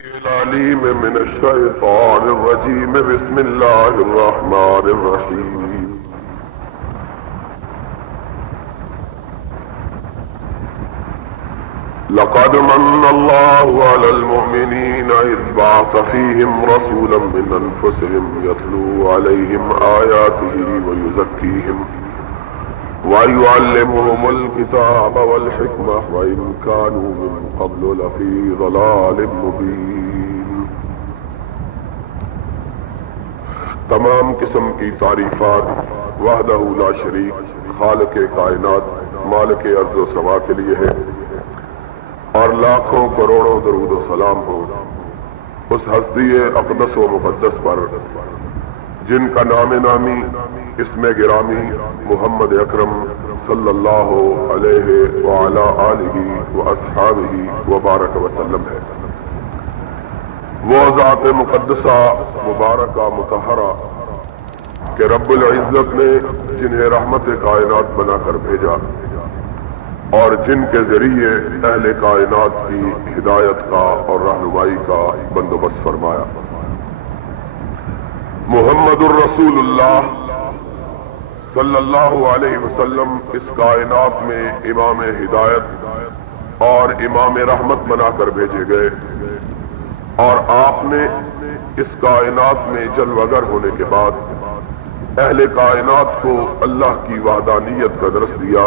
العليم من الشيطان الرجيم. بسم الله الرحمن الرحيم. لقد من الله على المؤمنين إذ بعث فيهم رسولا من أنفسهم يتلو عليهم آياته ويزكيهم ويعلمهم الكتاب والحكمة وإن كانوا من قبل لفي ضلال مبين. تمام قسم کی تعریفات وحدہ لا شریک خالق کائنات مالک ارض و سما کے لیے ہے، اور لاکھوں کروڑوں درود و سلام ہو اس ہستی اقدس و مقدس پر جن کا نام نامی اسم گرامی محمد اکرم صلی اللہ علیہ وعلی آلہ واصحابہ وبارک وسلم ہے. وہ ذات مقدسہ مبارکہ مطہرہ کہ رب العزت نے جنہیں رحمت کائنات بنا کر بھیجا اور جن کے ذریعے اہل کائنات کی ہدایت کا اور رہنمائی کا بندوبست فرمایا. محمد الرسول اللہ صلی اللہ علیہ وسلم اس کائنات میں امام ہدایت اور امام رحمت بنا کر بھیجے گئے، اور آپ نے اس کائنات میں جلوگر ہونے کے بعد اہل کائنات کو اللہ کی وحدانیت کا درس دیا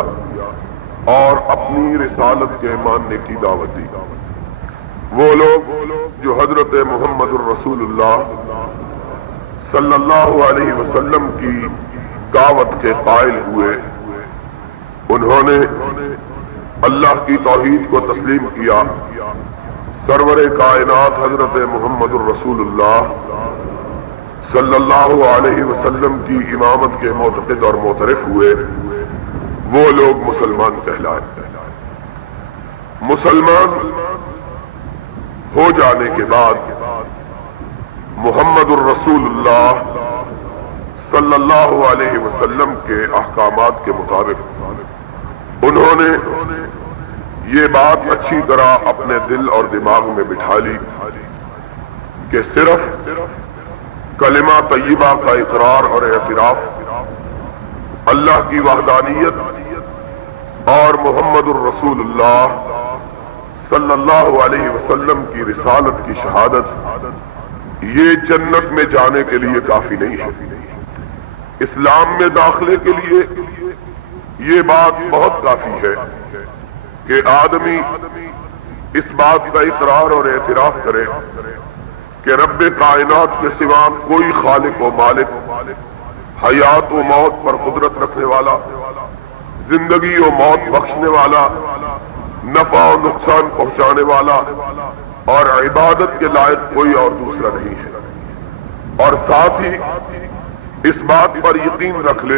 اور اپنی رسالت کے ماننے کی دعوت دی. وہ لوگ جو حضرت محمد الرسول اللہ صلی اللہ علیہ وسلم کی دعوت کے قائل ہوئے، انہوں نے اللہ کی توحید کو تسلیم کیا، سرور کائنات حضرت محمد الرسول اللہ صلی اللہ علیہ وسلم کی امامت کے معتقد اور معترف ہوئے، وہ لوگ مسلمان کہلائے. مسلمان ہو جانے کے بعد محمد الرسول اللہ صلی اللہ علیہ وسلم کے احکامات کے مطابق انہوں نے یہ بات اچھی طرح اپنے دل اور دماغ میں بٹھا لی کہ صرف کلمہ طیبہ کا اقرار اور اعتراف، اللہ کی وحدانیت اور محمد الرسول اللہ صلی اللہ علیہ وسلم کی رسالت کی شہادت، یہ جنت میں جانے کے لیے کافی نہیں ہے. اسلام میں داخلے کے لیے یہ بات بہت کافی ہے کہ آدمی اس بات کا اقرار اور اعتراف کرے کہ رب کائنات کے سوا کوئی خالق و مالک، حیات و موت پر قدرت رکھنے والا، زندگی و موت بخشنے والا، نفع و نقصان پہنچانے والا اور عبادت کے لائق کوئی اور دوسرا نہیں ہے. اور ساتھ ہی اس بات پر یقین رکھ لے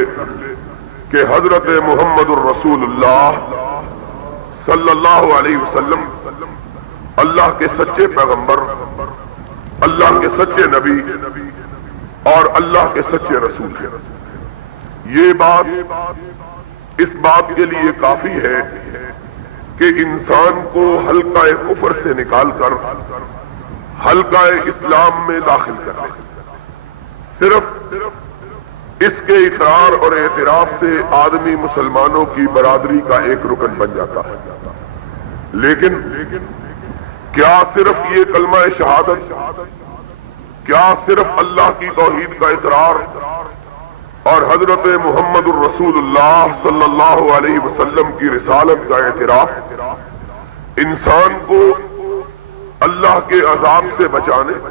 کہ حضرت محمد الرسول اللہ صلی اللہ علیہ وسلم اللہ کے سچے پیغمبر، اللہ کے سچے نبی اور اللہ کے سچے رسول ہیں. یہ بات اس بات کے لیے کافی ہے کہ انسان کو حلقہ کفر سے نکال کر حلقہ اسلام میں داخل کر لے. صرف اس کے اقرار اور اعتراف سے آدمی مسلمانوں کی برادری کا ایک رکن بن جاتا ہے. لیکن کیا صرف یہ کلمہ شہادت، کیا صرف اللہ کی توحید کا اقرار اور حضرت محمد الرسول اللہ صلی اللہ علیہ وسلم کی رسالت کا اعتراف انسان کو اللہ کے عذاب سے بچانے،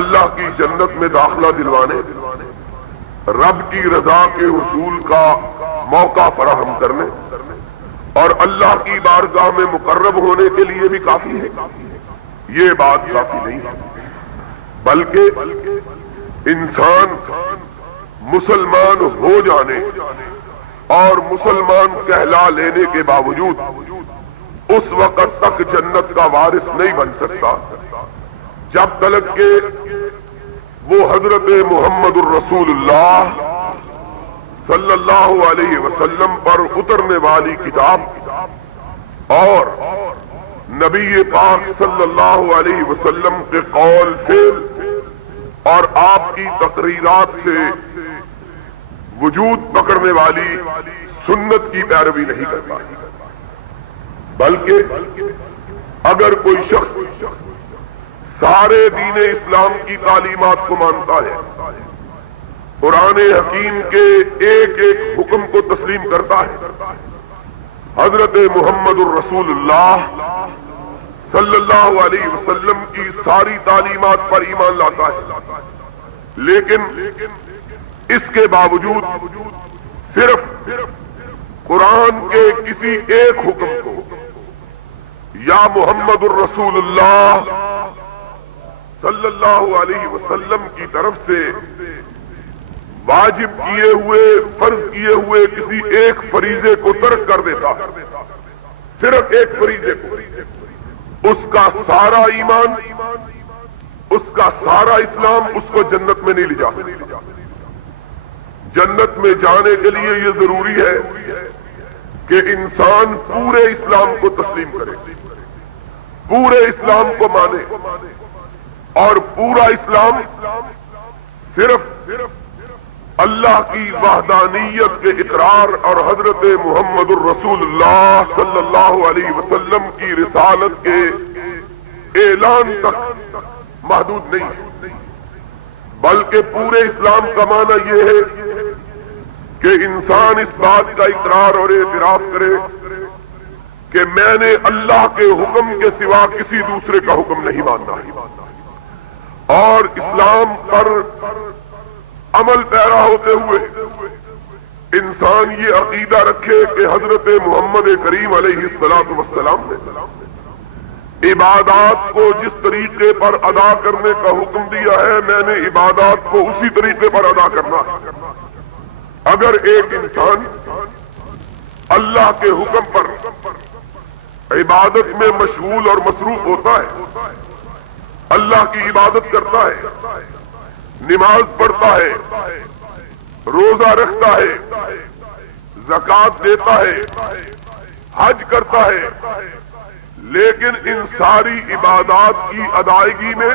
اللہ کی جنت میں داخلہ دلوانے، رب کی رضا کے حصول کا موقع فراہم کرنے اور اللہ کی بارگاہ میں مقرب ہونے کے لیے بھی کافی ہے؟ یہ بات کافی نہیں ہے، بلکہ انسان مسلمان ہو جانے اور مسلمان کہلا لینے کے باوجود اس وقت تک جنت کا وارث نہیں بن سکتا جب تک کہ وہ حضرت محمد الرسول اللہ صلی اللہ علیہ وسلم پر اترنے والی کتاب اور نبی پاک صلی اللہ علیہ وسلم کے قول فعل اور آپ کی تقریرات سے وجود پکڑنے والی سنت کی پیروی نہیں کرتا، بلکہ اگر کوئی شخص سارے دین اسلام کی تعلیمات کو مانتا ہے، قرآن حکیم کے ایک ایک حکم کو تسلیم کرتا ہے، حضرت محمد الرسول اللہ صلی اللہ علیہ وسلم کی ساری تعلیمات پر ایمان لاتا ہے، لیکن اس کے باوجود صرف قرآن کے کسی ایک حکم کو یا محمد الرسول اللہ صلی اللہ علیہ وسلم کی طرف سے واجب کیے ہوئے، فرض کیے ہوئے کسی ایک فریضے کو ترک کر دیتا، صرف ایک فریضے کو، اس کا سارا ایمان، اس کا سارا اسلام اس کو جنت میں نہیں لے جا سکتا۔ جنت میں جانے کے لیے یہ ضروری ہے کہ انسان پورے اسلام کو تسلیم کرے، پورے اسلام کو مانے، اور پورا اسلام صرف اللہ کی وحدانیت کے اقرار اور حضرت محمد الرسول اللہ صلی اللہ علیہ وسلم کی رسالت کے اعلان تک محدود نہیں ہے، بلکہ پورے اسلام کا معنی یہ ہے کہ انسان اس بات کا اقرار اور اعتراف کرے کہ میں نے اللہ کے حکم کے سوا کسی دوسرے کا حکم نہیں ماننا ہے، اور اسلام پر عمل پیرا ہوتے ہوئے انسان یہ عقیدہ رکھے کہ حضرت محمد کریم علیہ الصلوۃ والسلام نے عبادات کو جس طریقے پر ادا کرنے کا حکم دیا ہے، میں نے عبادات کو اسی طریقے پر ادا کرنا ہے۔ اگر ایک انسان اللہ کے حکم پر عبادت میں مشغول اور مصروف ہوتا ہے، اللہ کی عبادت کرتا ہے، نماز پڑھتا ہے، روزہ رکھتا ہے، زکوٰۃ دیتا ہے، حج کرتا ہے، لیکن ان ساری عبادات کی ادائیگی میں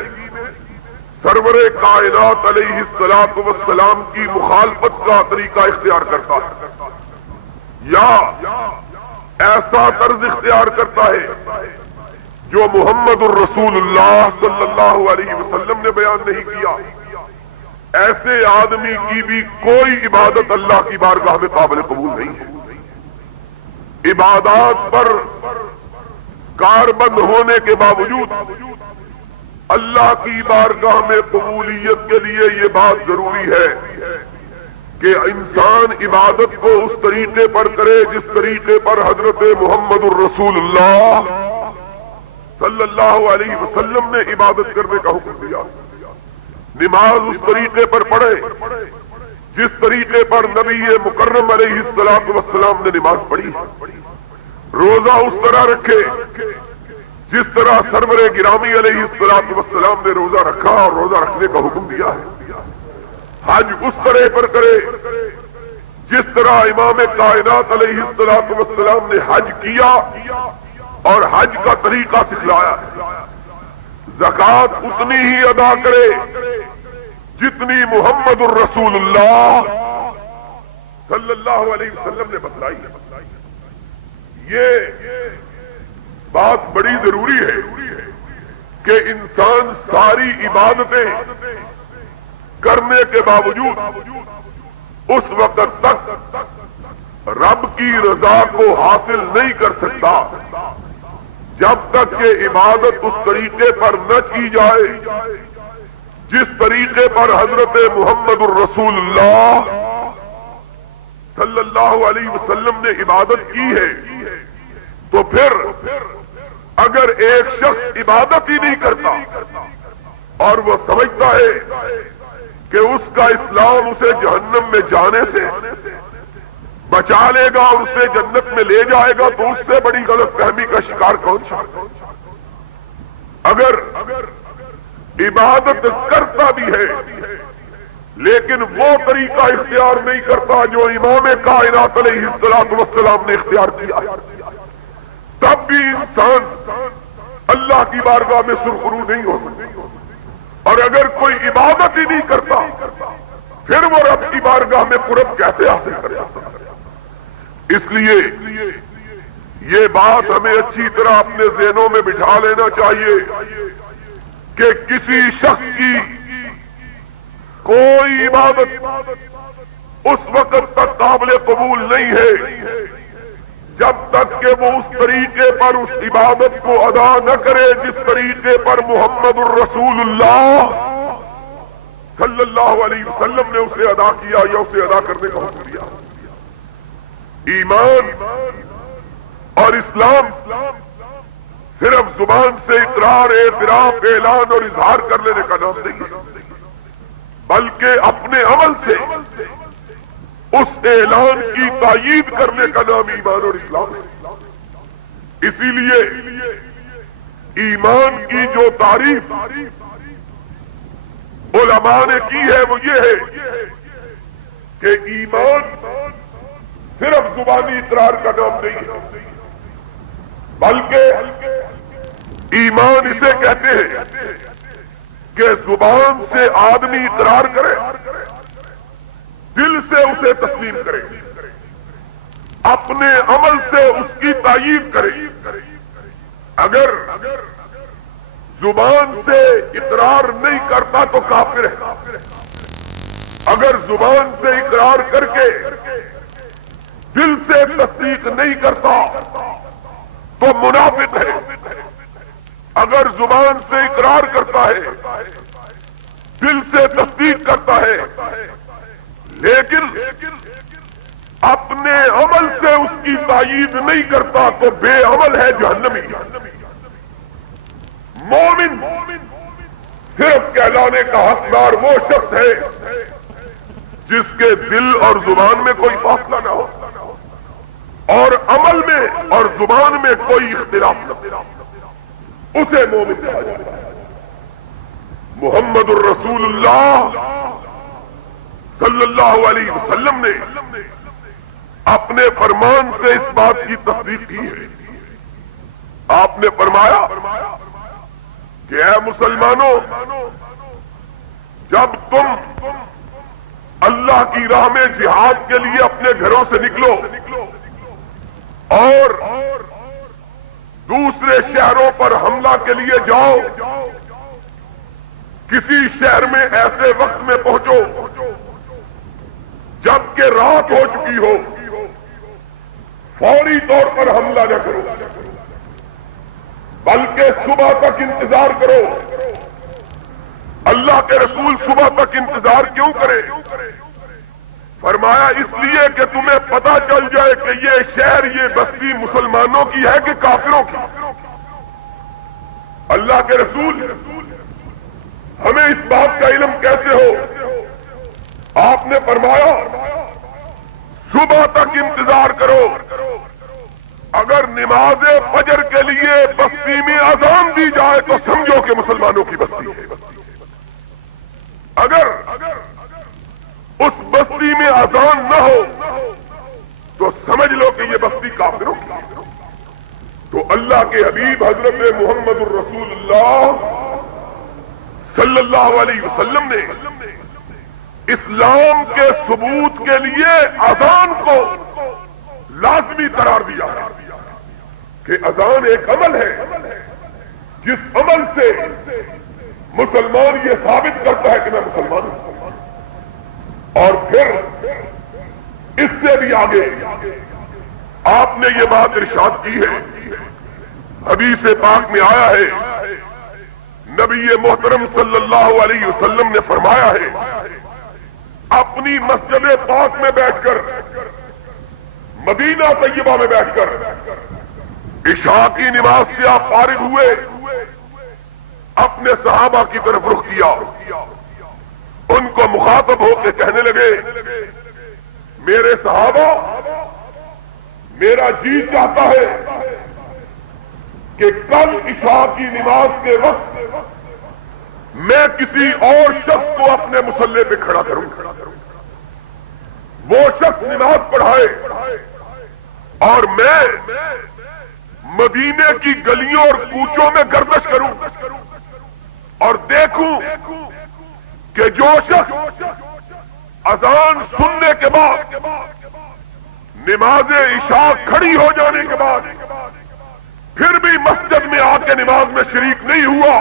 سرور کائنات علیہ الصلوۃ والسلام کی مخالفت کا طریقہ اختیار کرتا ہے، یا ایسا طرز اختیار کرتا ہے جو محمد الرسول اللہ صلی اللہ علیہ وسلم نے بیان نہیں کیا، ایسے آدمی کی بھی کوئی عبادت اللہ کی بارگاہ میں قابل قبول نہیں ہے۔ عبادات پر کاربند ہونے کے باوجود اللہ کی بارگاہ میں قبولیت کے لیے یہ بات ضروری ہے کہ انسان عبادت کو اس طریقے پر کرے جس طریقے پر حضرت محمد الرسول اللہ صلی اللہ علیہ وسلم نے عبادت کرنے کا حکم دیا، نماز اس طریقے پر پڑھے جس طریقے پر نبی مکرم علیہ الصلوۃ والسلام نے نماز پڑھی، روزہ اس طرح رکھے جس طرح سرور گرامی علیہ الصلوۃ والسلام نے روزہ رکھا اور روزہ رکھنے کا حکم دیا ہے، حج اس طرح پر کرے جس طرح امام کائنات علیہ الصلوۃ والسلام نے حج کیا اور حج کا طریقہ سکھلایا ہے، زکوٰۃ اتنی ہی ادا کرے جتنی محمد الرسول اللہ صلی اللہ علیہ وسلم نے بتلائی ہے۔ یہ بات بڑی ضروری ہے کہ انسان ساری عبادتیں کرنے کے باوجود اس وقت تک رب کی رضا کو حاصل نہیں کر سکتا جب تک کہ عبادت اس طریقے پر نہ کی جائے جس طریقے پر حضرت محمد الرسول اللہ صلی اللہ علیہ وسلم نے عبادت کی ہے۔ تو پھر اگر ایک شخص عبادت ہی نہیں کرتا اور وہ سمجھتا ہے کہ اس کا اسلام اسے جہنم میں جانے سے بچا لے گا اور اسے جنت میں لے جائے گا، تو اس سے بڑی غلط فہمی کا شکار کون سا؟ اگر عبادت کرتا بھی ہے لیکن وہ طریقہ اختیار نہیں کرتا جو امام کائنات علیہ الصلوۃ والسلام نے اختیار کیا، تب بھی انسان اللہ کی بارگاہ میں سرخرو نہیں ہو سکتی، اور اگر کوئی عبادت ہی نہیں کرتا پھر وہ رب کی بارگاہ میں قرب کیسے حاصل کرے؟ اس لیے یہ بات ہمیں اچھی طرح اپنے ذہنوں میں بٹھا لینا چاہیے کہ کسی شخص کی کوئی عبادت اس وقت تک قابل قبول نہیں ہے جب تک کہ وہ اس طریقے پر اس عبادت کو ادا نہ کرے جس طریقے پر محمد الرسول اللہ صلی اللہ علیہ وسلم نے اسے ادا کیا یا اسے ادا کرنے کا حکم دیا۔ ایمان اور اسلام صرف زبان سے اقرار، اعتراف، اعلان اور اظہار کر لینے کا نام نہیں ہے، بلکہ اپنے عمل سے اس اعلان کی تائید کرنے کا نام ایمان اور اسلام ہے۔ اسی لیے ایمان کی جو تعریف علماء نے کی ہے وہ یہ ہے کہ ایمان صرف زبانی اقرار کا نام نہیں ہے، بلکہ ایمان اسے کہتے ہیں کہ زبان سے آدمی اقرار کرے، دل سے اسے تسلیم کرے، اپنے عمل سے اس کی تائید کرے۔ اگر زبان سے اقرار نہیں کرتا تو کافر ہے، اگر زبان سے اقرار کر کے دل سے تصدیق نہیں کرتا تو منافق ہے، اگر زبان سے اقرار کرتا ہے دل سے تصدیق کرتا ہے لیکن اپنے عمل سے اس کی تائید نہیں کرتا تو بے عمل ہے، جہنمی۔ مومن صرف کہلانے کا حقدار وہ شخص ہے جس کے دل اور زبان میں کوئی فاصلہ نہ ہو اور عمل میں اور زبان میں کوئی اختلاف نہ ہو، اسے مومن کہا جاتا ہے۔ محمد الرسول اللہ صلی اللہ علیہ وسلم نے اپنے فرمان سے اس بات کی تصدیق کی ہے۔ آپ نے فرمایا کہ اے مسلمانوں، جب تم اللہ کی راہ میں جہاد کے لیے اپنے گھروں سے نکلو اور دوسرے شہروں پر حملہ کے لیے جاؤ، کسی شہر میں ایسے وقت میں پہنچو جبکہ رات ہو چکی ہو، فوری طور پر حملہ نہ کرو بلکہ صبح تک انتظار کرو۔ اللہ کے رسول صبح تک انتظار کیوں کرے؟ فرمایا اس لیے کہ تمہیں پتہ چل جائے کہ یہ شہر، یہ بستی مسلمانوں کی ہے کہ کافروں کی۔ اللہ کے رسول ہمیں اس بات کا علم کیسے ہو؟ آپ نے فرمایا صبح تک انتظار کرو، اگر نماز فجر کے لیے بستی میں اذان دی جائے تو سمجھو کہ مسلمانوں کی بستی ہے، اگر اس بستی میں اذان نہ ہو تو سمجھ لو کہ یہ بستی کافروں کی ہے۔ تو اللہ کے حبیب حضرت محمد الرسول اللہ صلی اللہ علیہ وسلم نے اسلام کے ثبوت کے لیے اذان کو لازمی قرار دیا کہ اذان ایک عمل ہے جس عمل سے مسلمان یہ ثابت کرتا ہے کہ میں مسلمان ہوں۔ اور پھر اس سے بھی آگے آپ نے یہ بات ارشاد کی ہے، حدیث پاک میں آیا ہے، نبی محترم صلی اللہ علیہ وسلم نے فرمایا ہے، اپنی مسجد پاک میں بیٹھ کر، مدینہ طیبہ میں بیٹھ کر عشاء کی نماز سے آپ فارغ ہوئے، اپنے صحابہ کی طرف رخ کیا، ان کو مخاطب ہو کے کہنے لگے، میرے صحابہ، میرا جی چاہتا ہے کہ کل عشاء کی نماز کے وقت میں کسی اور شخص کو اپنے مصلے پہ کھڑا کروں، وہ شخص نماز پڑھائے اور میں مدینے کی گلیوں اور کوچوں میں گردش کروں اور دیکھوں کہ جو شخص اذان سننے کے بعد نماز عشاء کھڑی ہو جانے کے بعد پھر بھی مسجد میں آ کے نماز میں شریک نہیں ہوا،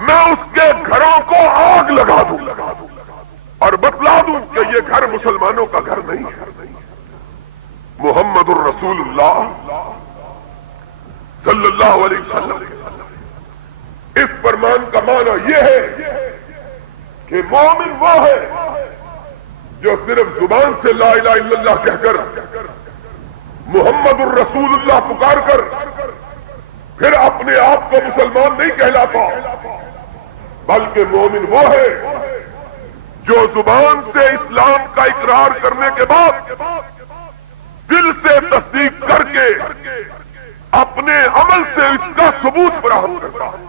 میں اس کے گھروں کو آگ لگا دوں اور بتلا دوں کہ یہ گھر مسلمانوں کا گھر نہیں ہے۔ محمد الرسول اللہ صلی اللہ علیہ وسلم اس فرمان کا معنی یہ ہے کہ مومن وہ ہے جو صرف زبان سے لا الہ الا اللہ کہہ کر محمد الرسول اللہ پکار کر پھر اپنے آپ کو مسلمان نہیں کہلاتا، بلکہ مومن وہ ہے جو زبان سے اسلام کا اقرار کرنے کے بعد دل سے تصدیق کر کے اپنے عمل سے اس کا ثبوت فراہم کرتا ہے۔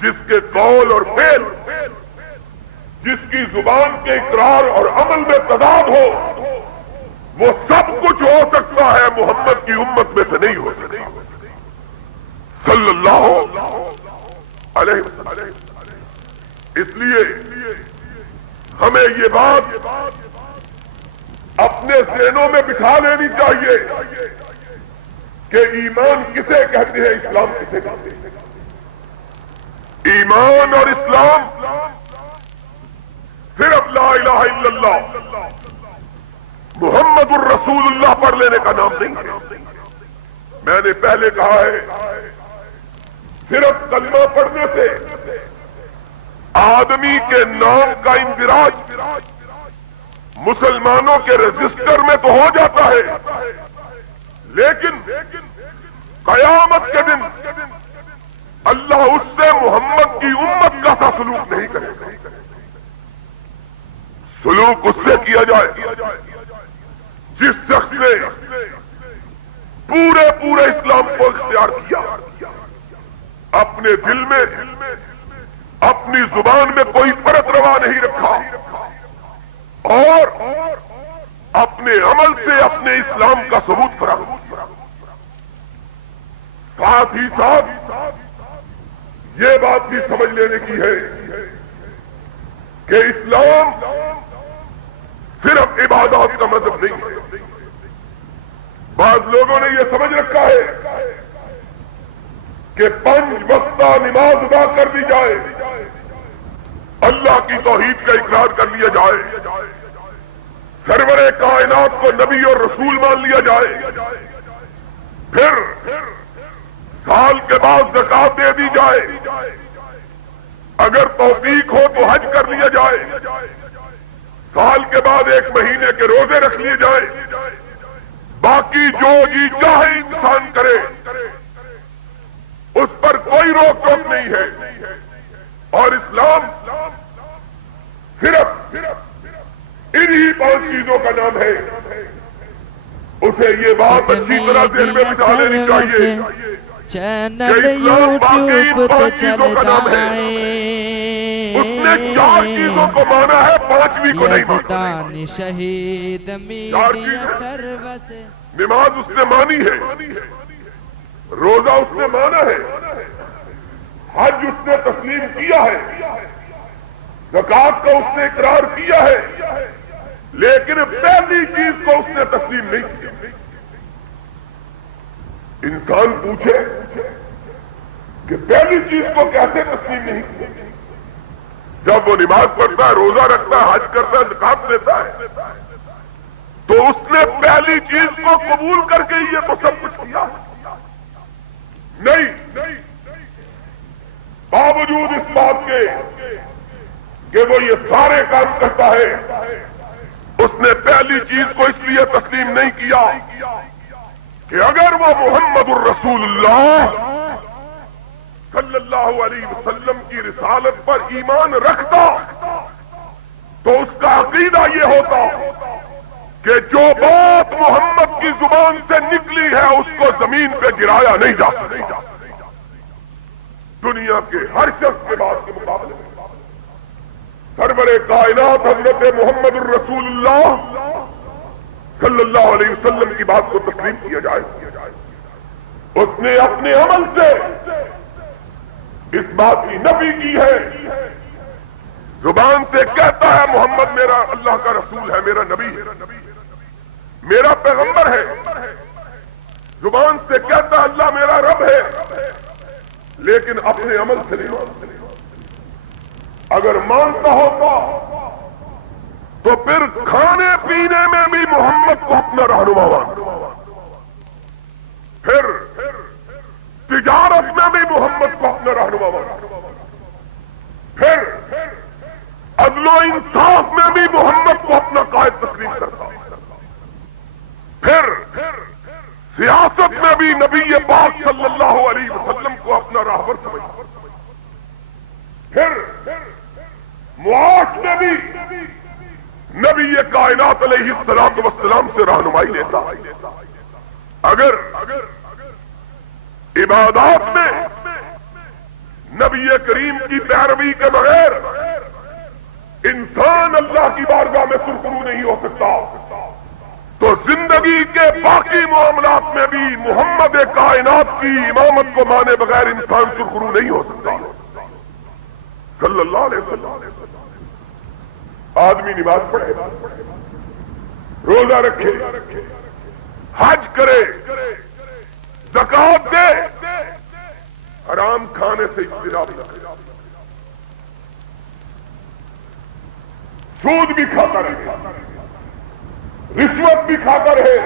جس کے قول اور فعل، جس کی زبان کے اقرار اور عمل میں تضاد ہو، وہ سب کچھ ہو سکتا ہے، محمد کی امت میں سے نہیں ہو سکتا صلی اللہ علیہ وسلم۔ اس لیے ہمیں یہ بات اپنے ذہنوں میں بٹھا لینی چاہیے کہ ایمان کسے کہتے ہیں، اسلام کسے کہتے ہیں۔ ایمان اور اسلام صرف لا الہ الا اللہ محمد الرسول اللہ پڑھ لینے کا نام نہیں ہے۔ میں نے پہلے کہا ہے صرف کلمہ پڑھنے سے آدمی کے نام کا اندراج مسلمانوں کے رجسٹر میں تو ہو جاتا ہے، لیکن قیامت کے دن اللہ اس سے محمد کی امت کا سا سلوک نہیں کرے گا۔ سلوک اس سے کیا جائے جس شخص نے پورے اسلام کو اختیار کیا، اپنے دل میں اپنی زبان میں کوئی پرت روا نہیں رکھا اور اپنے عمل سے اپنے اسلام کا ثبوت فراہم کیا۔ ساتھ ہی ساتھ یہ بات بھی سمجھ لینے کی ہے کہ اسلام صرف عبادات کا مذہب نہیں ہے۔ بعض لوگوں نے یہ سمجھ رکھا ہے کہ 5 وقتہ نماز ادا کر دی جائے، اللہ کی توحید کا اقرار کر لیا جائے، سرور کائنات کو نبی اور رسول مان لیا جائے، پھر سال کے بعد زکات دے دی جائے، اگر توفیق ہو تو حج کر لیا جائے، سال کے بعد 1 مہینے کے روزے رکھ لیے جائیں، باقی جو جی چاہے انسان کرے اس پر کوئی روک ٹوک نہیں ہے۔ اور اسلام صرف انہی 5 چیزوں کا نام ہے۔ اسے یہ بات اچھی طرح ذہن میں بٹھا لینی چاہیے چینل یوٹیوب پہ چل جائے، اس نے 4 چیزوں کو مانا ہے، 5ویں کو نہیں مانا۔ یزدانی شہید میڈیا سروس، نماز اس نے مانی ہے، روزہ اس نے مانا ہے، حج اس نے تسلیم کیا ہے، زکات کا اس نے اقرار کیا ہے، لیکن پہلی چیز کو اس نے تسلیم نہیں کیا۔ انسان پوچھے کہ پہلی چیز کو کیسے تسلیم نہیں کیا؟ جب وہ نماز پڑھتا ہے، روزہ رکھتا ہے، حج کرتا ہے، زکات دیتا ہے، تو اس نے پہلی چیز کو قبول کر کے یہ تو سب کچھ کیا نہیں، باوجود اس بات کے کہ وہ یہ سارے کام کرتا ہے، اس نے پہلی چیز کو اس لیے تسلیم نہیں کیا کہ اگر وہ محمد الرسول اللہ صلی اللہ علیہ وسلم کی رسالت پر ایمان رکھتا تو اس کا عقیدہ یہ ہوتا کہ جو بات محمد کی زبان سے نکلی ہے اس کو زمین پہ گرایا نہیں جا سکتا، دنیا کے ہر شخص کے بات کے مقابلے میں سرور کائنات حضرت محمد الرسول اللہ صلی اللہ علیہ وسلم کی بات کو تسلیم کیا جائے۔ اس نے اپنے عمل سے اس بات کی نفی کی ہے. زبان سے کہتا ہے محمد میرا اللہ کا رسول ہے, میرا نبی ہے, میرا پیغمبر ہے. زبان سے کہتا ہے اللہ میرا رب ہے, لیکن اپنے عمل سے نہیں مانتا. اگر مانتا ہوتا تو پھر کھانے پینے میں بھی محمد کو اپنا رہنما مانتا, پھر تجارت میں بھی محمد کو اپنا رہنما مانتا, پھر عدل و انصاف میں بھی محمد کو اپنا قائد تسلیم کرتا, پھر سیاست میں بھی نبی پاک صلی اللہ علیہ وسلم کو اپنا راہبر سمجھتا, پھر معاش میں بھی نبی کائنات علیہ الصلوۃ والسلام سے رہنمائی لیتا. اگر عبادات میں نبی کریم کی پیروی کے بغیر انسان اللہ کی بارگاہ میں سرخرو نہیں ہو سکتا, تو زندگی کے باقی معاملات میں بھی محمد کائنات کی امامت کو مانے بغیر انسان سرخرو نہیں ہو سکتا صلی اللہ علیہ وسلم. آدمی نماز پڑھے, روزہ رکھے, حج کرے, زکات دے, حرام کھانے سے اجتناب نہ کرے, سود بھی کھاتا رہے, رشوت بھی کھاتا رہے,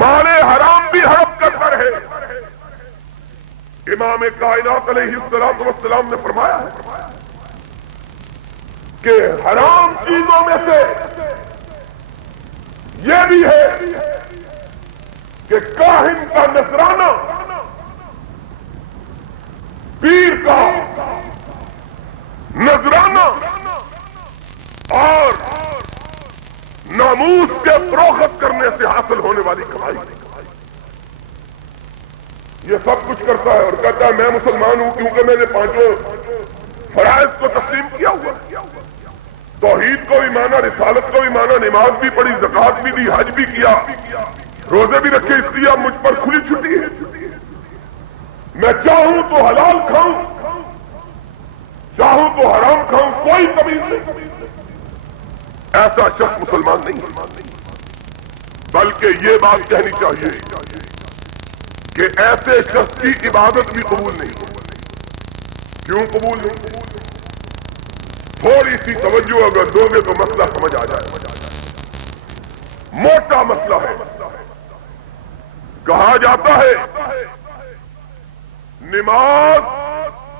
مال حرام بھی ہڑپ کرتا رہے. امام کائنات علیہ الصلوۃ والسلام نے فرمایا ہے کہ حرام چیزوں میں سے یہ بھی ہے کہ کاہن کا نذرانہ, پیر کا نذرانہ اور ناموس کے فروخت کرنے سے حاصل ہونے والی کمائی, یہ سب کچھ کرتا ہے اور کہتا ہے میں مسلمان ہوں کیونکہ میں نے 5 فرائض کو تسلیم کیا ہوا, توحید کو بھی مانا, رسالت کو بھی مانا, نماز بھی پڑھی, زکات بھی دی, حج بھی کیا, روزے بھی رکھے, اس لیے اب مجھ پر کھلی چھٹی ہے. میں چاہوں تو حلال کھاؤں, چاہوں تو حرام کھاؤں, کوئی تمیز نہیں. ایسا شخص مسلمان نہیں, بلکہ یہ بات کہنی چاہیے کہ ایسے شخص کی عبادت بھی قبول نہیں. کیوں قبول نہیں؟ تھوڑی سی توجہ اگر دو گے تو مسئلہ سمجھ آ جائے. موٹا مسئلہ ہے. کہا جاتا ہے نماز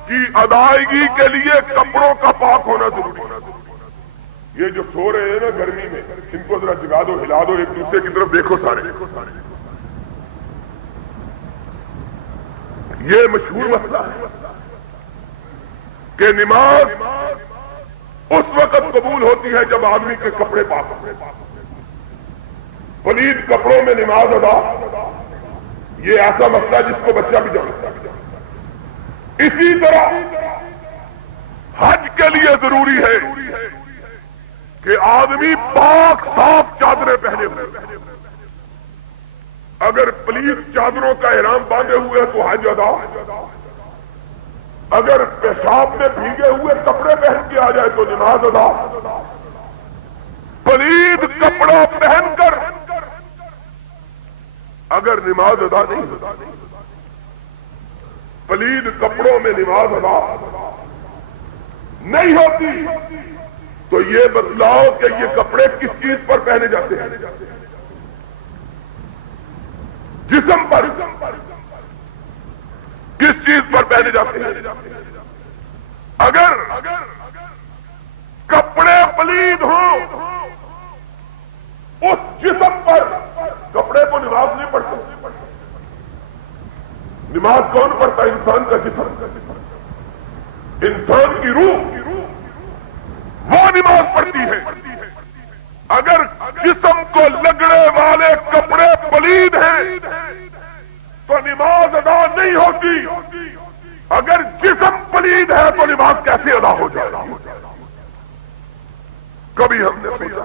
کی ادائیگی کے لیے کپڑوں کا پاک ہونا ضروری ہے. یہ جو سو رہے ہیں نا گرمی میں, ان کو ذرا جگا دو, ہلا دو, ایک دوسرے کی طرف دیکھو سارے. یہ مشہور مسئلہ ہے کہ نماز اس وقت قبول ہوتی ہے جب آدمی کے کپڑے پاک ہوں. پلید کپڑوں میں نماز ادا, یہ ایسا مسئلہ جس کو بچہ بھی جانتا ہے. اسی طرح حج کے لیے ضروری ہے کہ آدمی پاک صاف چادریں پہنے ہوئے. اگر پلیت چادروں کا احرام باندھے ہوئے تو حج ادا, اگر پیشاب میں بھیگے ہوئے کپڑے پہن کے آ جائے تو نماز ادا. پلیت کپڑا پہن کر اگر نماز ادا نہیں ہوتی, پلید کپڑوں میں نماز ادا نہیں ہوتی, تو یہ بتلاؤ کہ یہ کپڑے کس چیز پر پہنے جاتے ہیں؟ جسم پر. کس چیز پر پہنے جاتے ہیں؟ اگر کپڑے پلید ہوں اس جسم پر, کپڑے کو نماز نہیں پڑھتے. نماز کون پڑھتا ہے؟ انسان کا جسم, انسان کی روح, وہ نماز پڑھتی ہے. اگر جسم کو لگڑے والے کپڑے پلید ہیں تو نماز ادا نہیں ہوتی. اگر جسم پلید ہے تو نماز کیسے ادا ہو جائے گا؟ کبھی ہم نے سوچا.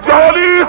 40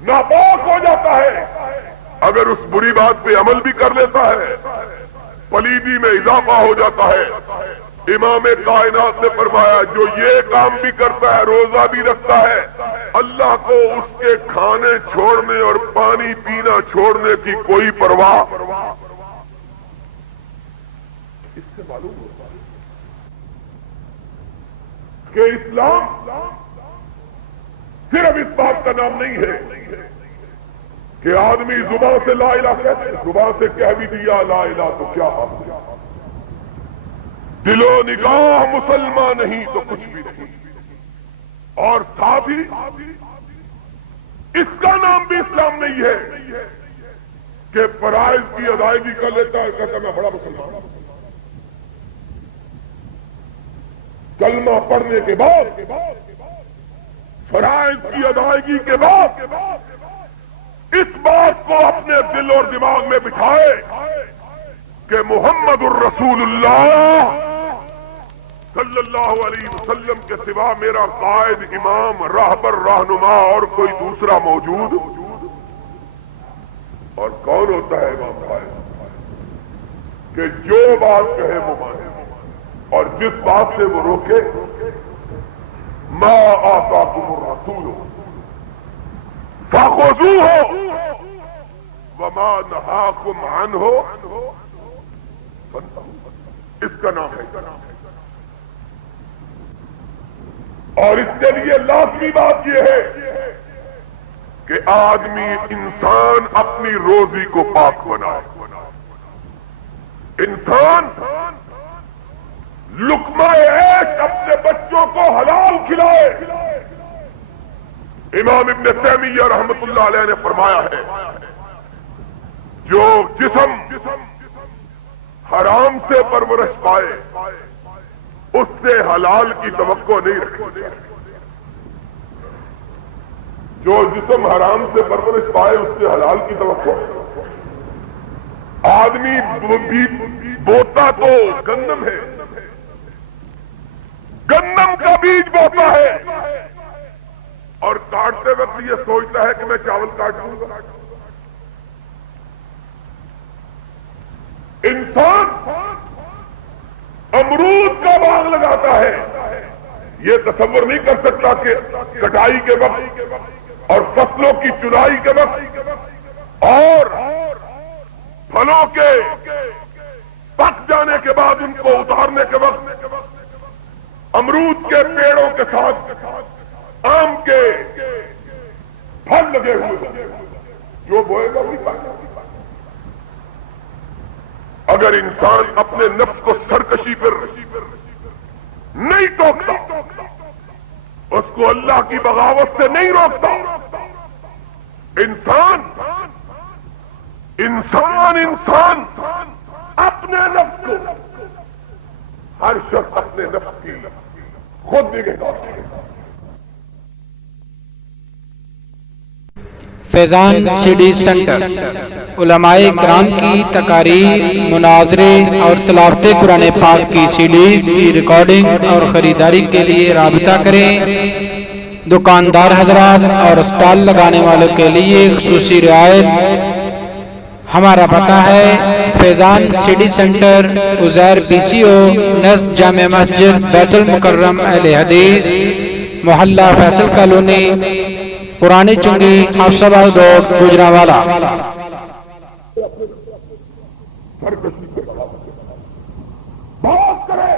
ناپاک ہو جاتا ہے اگر اس بری بات پہ عمل بھی کر لیتا ہے، پلیدی میں اضافہ ہو جاتا ہے۔ امام کائنات نے فرمایا جو یہ کام بھی کرتا ہے، روزہ بھی رکھتا ہے، اللہ کو اس کے کھانے چھوڑنے اور پانی پینا چھوڑنے کی کوئی پرواہ۔ اس سے معلوم ہوتا ہے کہ اسلام صرف اس بات کا نام نہیں ہے کہ آدمی زبان سے لا الہ کہتے، زبان سے کہہ بھی دیا لا الہ تو کیا حاصل، دل و نگاہ مسلمان نہیں تو کچھ بھی نہیں، اور ساتھ ہی اس کا نام بھی اسلام نہیں ہے کہ فرائض کی ادائیگی کر لیتا ہے، کہتا میں بڑا مسلمان ہوں۔ کلمہ پڑھنے کے بعد، فرائض کی ادائیگی کے بعد اس بات کو اپنے دل اور دماغ میں بٹھائے کہ محمد الرسول اللہ صلی اللہ علیہ وسلم کے سوا میرا قائد، امام، راہبر، رہنما اور کوئی دوسرا موجود۔ اور کون ہوتا ہے امام قائد؟ کہ جو بات کہے وہ مانے اور جس بات سے وہ روکے۔ ما آتاکم الرسول فخذوہ وما نہاکم عنہ فانتہوا، اس کا نام ہے۔ اور اس کے لیے لازمی بات یہ ہے کہ آدمی، انسان اپنی روزی کو پاک بنائے، انسان لقمہ عیش اپنے بچوں کو حلال کھلائے۔ امام ابن تیمیہ رحمت اللہ علیہ نے فرمایا ہے جو جسم حرام سے پرورش پائے اس سے حلال کی توقع نہیں رکھنی۔ جو جسم حرام سے پرورش پائے اس سے حلال کی توقع۔ آدمی بوتا تو گندم ہے، گندم کا بیج بوتا ہے اور کاٹتے وقت یہ سوچتا ہے کہ میں چاول کاٹ دوں گا۔ انسان امرود کا باغ لگاتا ہے، یہ تصور نہیں کر سکتا کہ کٹائی کے وقت اور فصلوں کی چرائی کے وقت اور پھلوں کے پک جانے کے بعد ان کو اتارنے کے وقت امرود کے پیڑوں کے ساتھ آم کے پھل لگے ہوئے، جو بوئے گا وہی پائے گا۔ اگر انسان اپنے نفس کو سرکشی پر نہیں ٹوکتا، اس کو اللہ کی بغاوت سے نہیں روکتا، انسان اپنے نفس کو، ہر شخص اپنے نفس کی خود نگہداشت کرے۔ فیضان سی ڈی سینٹر علماء کرام کی تقاریر، مناظرے اور تلاوت قرآن پاک کی سی ڈیز کی ریکارڈنگ اور خریداری کے لیے رابطہ کریں۔ دکاندار حضرات اور اسٹال لگانے والوں کے لیے خصوصی رعایت۔ ہمارا پتہ ہے فیضان سی ڈی سینٹر، عزیر PCO، نزد جامع مسجد بیت المکرم اہل حدیث، محلہ فیصل کالونی، پرانی چنگی، حفصآباد روڈ، گوجرانوالا۔ بات کرے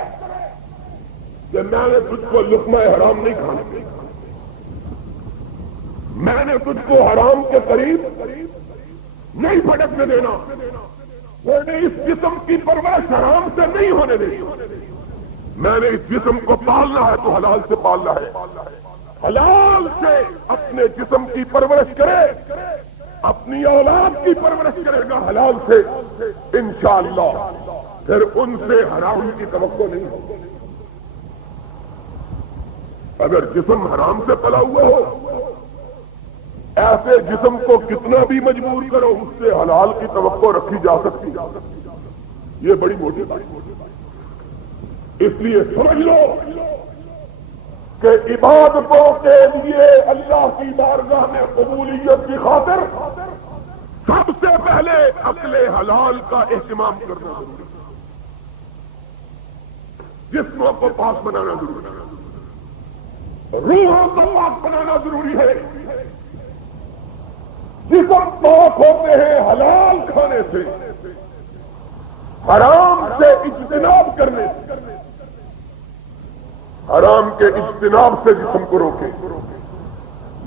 کہ میں نے تجھ کو لقمہ حرام نہیں کھانے دیا، میں نے تجھ کو حرام کے قریب نہیں بھٹکنے دینا، میں نے اس جسم کی پرورش حرام سے نہیں ہونے دینی، میں نے اس جسم کو پالنا ہے تو حلال سے پالنا ہے، حلال سے اپنے جسم کی پرورش کرے، اپنی اولاد کی پرورش کرے گا حلال سے، انشاءاللہ پھر ان سے حرام کی توقع نہیں ہوگی۔ اگر جسم حرام سے پلا ہوا ہو، ایسے جسم کو کتنا بھی مجبور کرو اس سے حلال کی توقع رکھی جا سکتی، یہ بڑی موٹی بات۔ اس لیے سمجھ لو کہ عبادتوں کے لیے اللہ کی بارگاہ میں قبولیت کی خاطر سب سے پہلے عقل حلال کا اہتمام کرنا ضروری ہے، جسموں کو پاک بنانا ضروری ہے، روحوں کو پاک بنانا ضروری ہے۔ جسم پاک ہوتے ہیں حلال کھانے سے، حرام سے اجتناب کرنے سے، حرام کے اجتناب سے جسم کو روکے،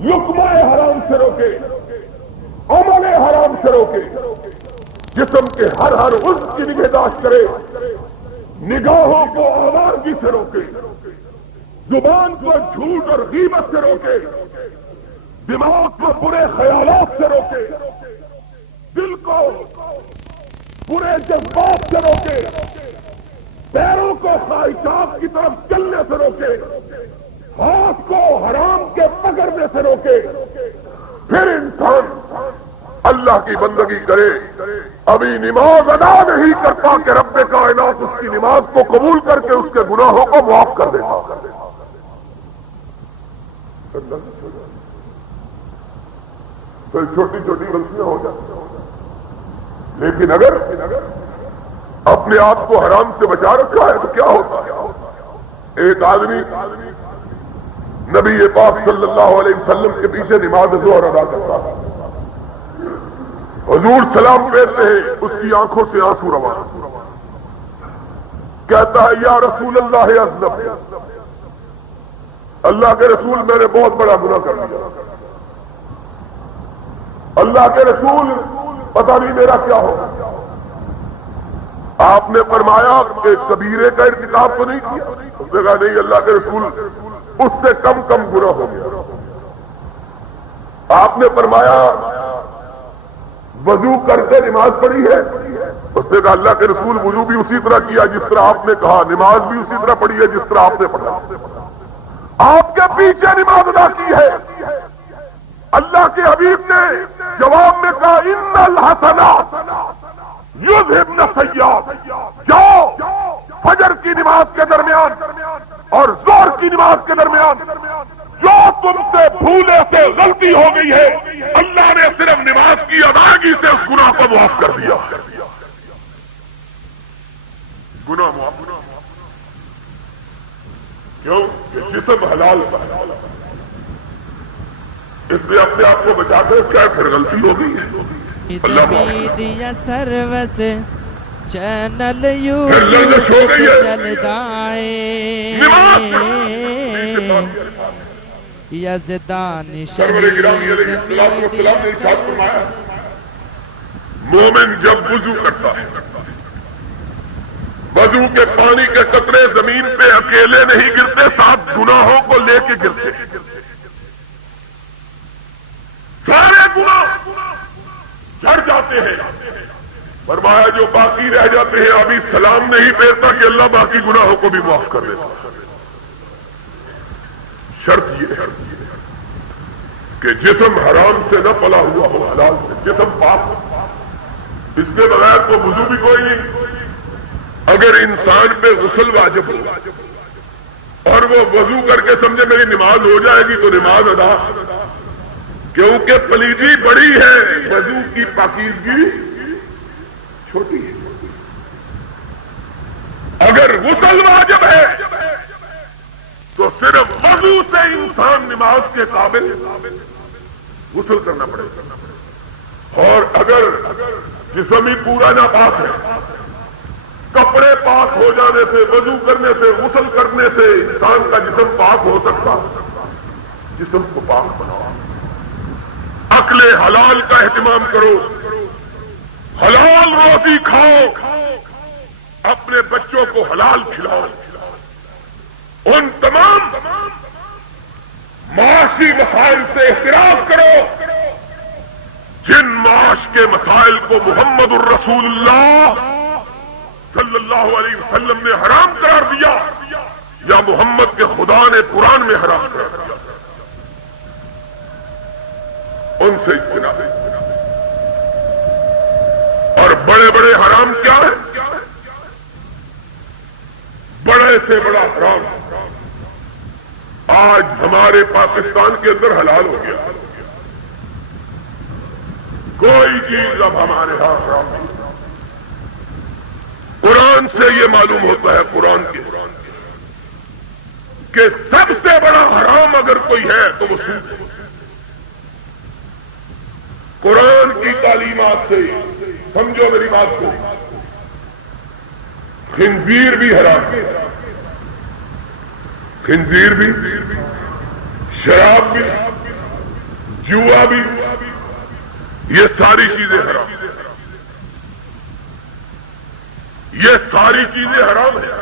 لقمہ حرام سے روکے، عمل حرام سے روکے، جسم کے ہر عضو کی نگہداشت کرے، نگاہوں کو آوارگی سے روکے، زبان کو جھوٹ اور غیبت سے روکے، دماغ کو برے خیالات سے روکے، دل کو برے جذبات سے روکے، پیروں کو خواہشات کی طرف چلنے سے روکے، ہاتھ کو حرام کے پکڑنے سے روکے، پھر انسان اللہ کی بندگی کرے۔ ابھی نماز ادا نہیں کرتا کہ رب کائنات اس کی نماز کو قبول کر کے اس کے گناہوں کو معاف کر دیتا۔ پھر چھوٹی چھوٹی غلطیاں ہو جاتی ہیں، لیکن اگر اپنے آپ کو حرام سے بچا رکھا ہے تو کیا ہوتا ہے؟ ایک آدمی نبی پاک صلی اللہ علیہ وسلم کے پیچھے نماز ظہر ادا کرتا ہے، حضور سلام پھیرتے ہیں، اس کی آنکھوں سے آنسو روان، کہتا ہے یا رسول اللہ اذنب، اللہ کے رسول میں نے بہت بڑا گناہ کر دیا، اللہ کے رسول پتہ نہیں میرا کیا ہوگا۔ آپ نے فرمایا کہ کبیرے کا ارتکاب تو نہیں کیا؟ اس نے کہا نہیں اللہ کے رسول اس سے کم کم گناہ ہو گیا۔ آپ نے فرمایا وضو کر کے نماز پڑھی ہے؟ اس نے کہا اللہ کے رسول وضو بھی اسی طرح کیا جس طرح آپ نے کہا، نماز بھی اسی طرح پڑھی ہے جس طرح آپ نے پڑھا، آپ کے پیچھے نماز ادا کی ہے۔ اللہ کے حبیب نے جواب میں کہا ان الحسنات یذہبن السیئات، جاؤ فجر کی نماز کے درمیان اور ظہر کی نماز کے درمیان جو تم سے بھولے سے غلطی ہو گئی ہے اللہ نے صرف نماز کی ادائیگی سے اس گناہ کو معاف کر دیا۔ گناہ معاف کیوں؟ کہ جسم حلال ہے، اس لیے اپنے آپ کو بچا کر کیا پھر غلطی ہو گئی ہے۔ میڈیا سروس چینل یوٹیوب پہ چلتا ہے، یزدان شہید میڈیا مومن جب وضو کرتا ہے، وضو کے پانی کے قطرے زمین پہ اکیلے نہیں گرتے، ساتھ گناہوں کو لے کے گرتے، سارے گناہ جھڑ جاتے ہیں۔ فرمایا جو باقی رہ جاتے ہیں ابھی سلام نہیں پھیرتا کہ اللہ باقی گناہوں کو بھی معاف کر دیتا۔ شرط یہ ہے کہ جسم حرام سے نہ پلا ہوا ہو، حلال سے، جسم پاک ہو، اس کے بغیر تو وضو بھی کوئی نہیں۔ اگر انسان پہ غسل واجب ہو اور وہ وضو کر کے سمجھے میری نماز ہو جائے گی تو نماز ادا، کیونکہ پلیدی بڑی ہے، وضو کی پاکیزگی چھوٹی ہے۔ اگر غسل واجب ہے تو صرف وضو سے انسان نماز کے قابل غسل کرنا پڑے گا، اور اگر جسم ہی پورا ناپاک ہے، کپڑے پاک ہو جانے سے، وضو کرنے سے، غسل کرنے سے انسان کا جسم پاک ہو سکتا، جسم کو پاک بناؤ۔ عقل حلال کا اہتمام کرو، حلال روزی کھاؤ، اپنے بچوں کو حلال کھلاؤ، ان تمام معاشی مسائل سے احتراز کرو جن معاش کے مسائل کو محمد الرسول اللہ صلی اللہ علیہ وسلم نے حرام قرار دیا یا محمد کے خدا نے قرآن میں حرام قرار دیا، ان سے اجتناب۔ اور بڑے بڑے حرام کیا ہے؟ بڑے سے بڑا حرام آج ہمارے پاکستان کے اندر حلال ہو گیا. کوئی چیز اب ہمارے ہاں حرام نہیں. قرآن سے یہ معلوم ہوتا ہے، قرآن کے کہ سب سے بڑا حرام اگر کوئی ہے تو وہ سود ہے. قرآن کی تعلیمات سے سمجھو میری بات کو، خنزیر بھی حرام ہے، خنزیر بھی، شراب بھی، جوا بھی، یہ ساری چیزیں حرام، یہ ساری چیزیں حرام ہیں.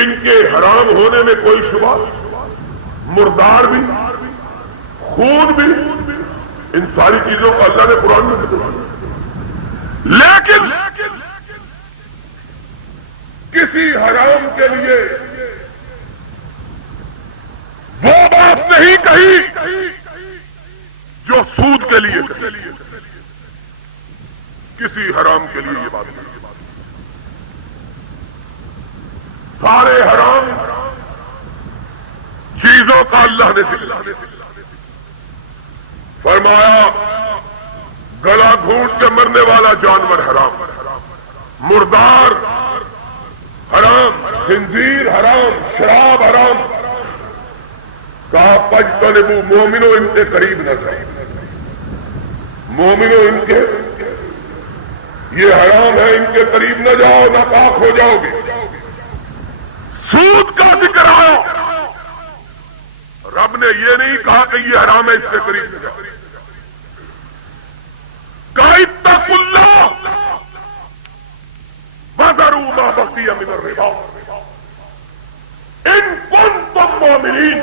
ان کے حرام ہونے میں کوئی شبہ، مردار بھی، خون بھی، ان ساری چیزوں کو اللہ نے قرآن میں ذکر کیا. لیکن کسی حرام کے لیے وہ بات نہیں کہی جو سود کے لیے کہی. کسی حرام کے لیے یہ بات نہیں. سارے حرام چیزوں کا اللہ نے ذکر فرمایا. گلا گھونٹ کے مرنے والا جانور حرام، مردار حرام، خنزیر حرام، شراب حرام. کہا پجتنبوا، مومنو ان کے قریب نہ جاؤ، مومنو ان کے، یہ حرام ہے، ان کے قریب نہ جاؤ، ناپاک ہو جاؤ گے. سود کا ذکر آیا، رب نے یہ نہیں کہا کہ یہ حرام ہے اس کے قریب نہ جاؤ. کہا اتقوا اللہ وذروا ما بقی من الربا ان کنتم مؤمنین.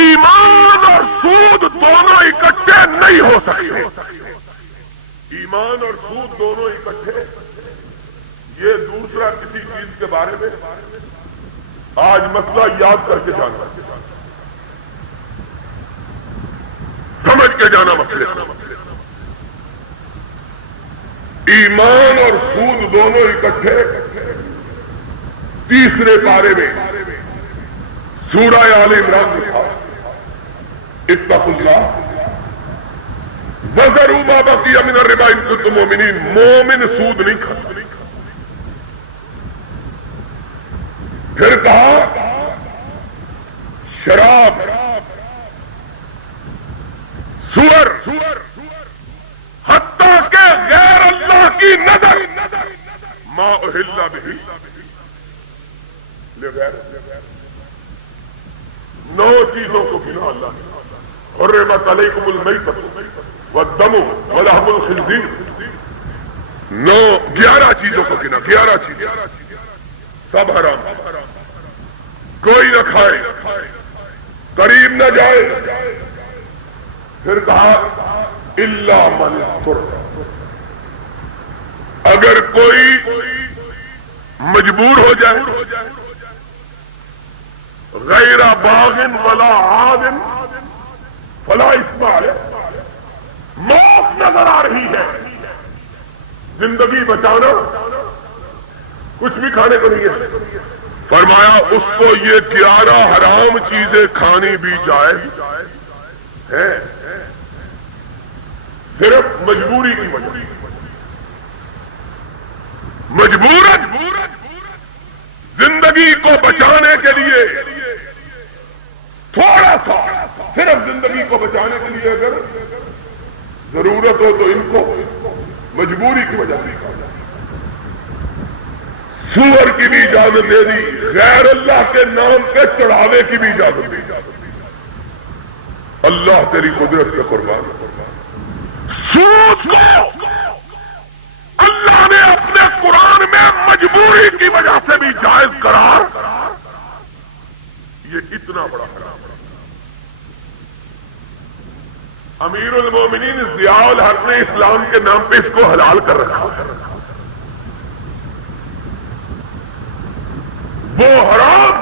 ایمان اور سود دونوں اکٹھے نہیں ہو سکتے. ایمان اور سود دونوں اکٹھے، یہ دوسرا کسی چیز کے بارے میں آج مسئلہ یاد کر کے جانا، سمجھ کے جانا مسئلے. ایمان اور سود دونوں اکٹھے تیسرے پارے میں سورہ آل عمران میں تھا. اتقوا اللہ وذروا ما بقی من الربا ان کنتم مؤمنین. مومن سود نہیں کھاتا. پھر کہا شراب، سور، حتیٰ کہ غیر اللہ کی نظر، ما احل بہ لغیر. 9 چیزوں کو گنا اللہ نے. حرمت علیکم المیتۃ والدم ولحم الخنزیر. 11 چیزوں کو گنا، 11 چیزیں سب حرام، کوئی نہ کھائے، قریب نہ جائے. پھر کہا الا من اضطر، اگر کوئی مجبور ہو جائے، غیر باغ ولا عاد فلا اثم علیہ. موت نظر آ رہی ہے، زندگی بچانا، کچھ بھی کھانے کو نہیں ہے. فرمایا اس کو یہ 11 حرام چیزیں کھانی بھی جائز ہے، صرف مجبوری کی وجہ. مجبورت زندگی کو بچانے کے لیے، تھوڑا سا صرف زندگی کو بچانے کے لیے اگر ضرورت ہو تو ان کو مجبوری کی وجہ سے سور کی بھی اجازت دے دی، غیر اللہ کے نام کے چڑھاوے کی بھی اجازت دی. اللہ تیری قدرت کے قربان. سود کو اللہ نے اپنے قرآن میں مجبوری کی وجہ سے بھی جائز قرار. یہ اتنا بڑا حرام. امیر المومنین ضیاء الحق نے اسلام کے نام پہ اس کو حلال کر رکھا ہے. وہ حرام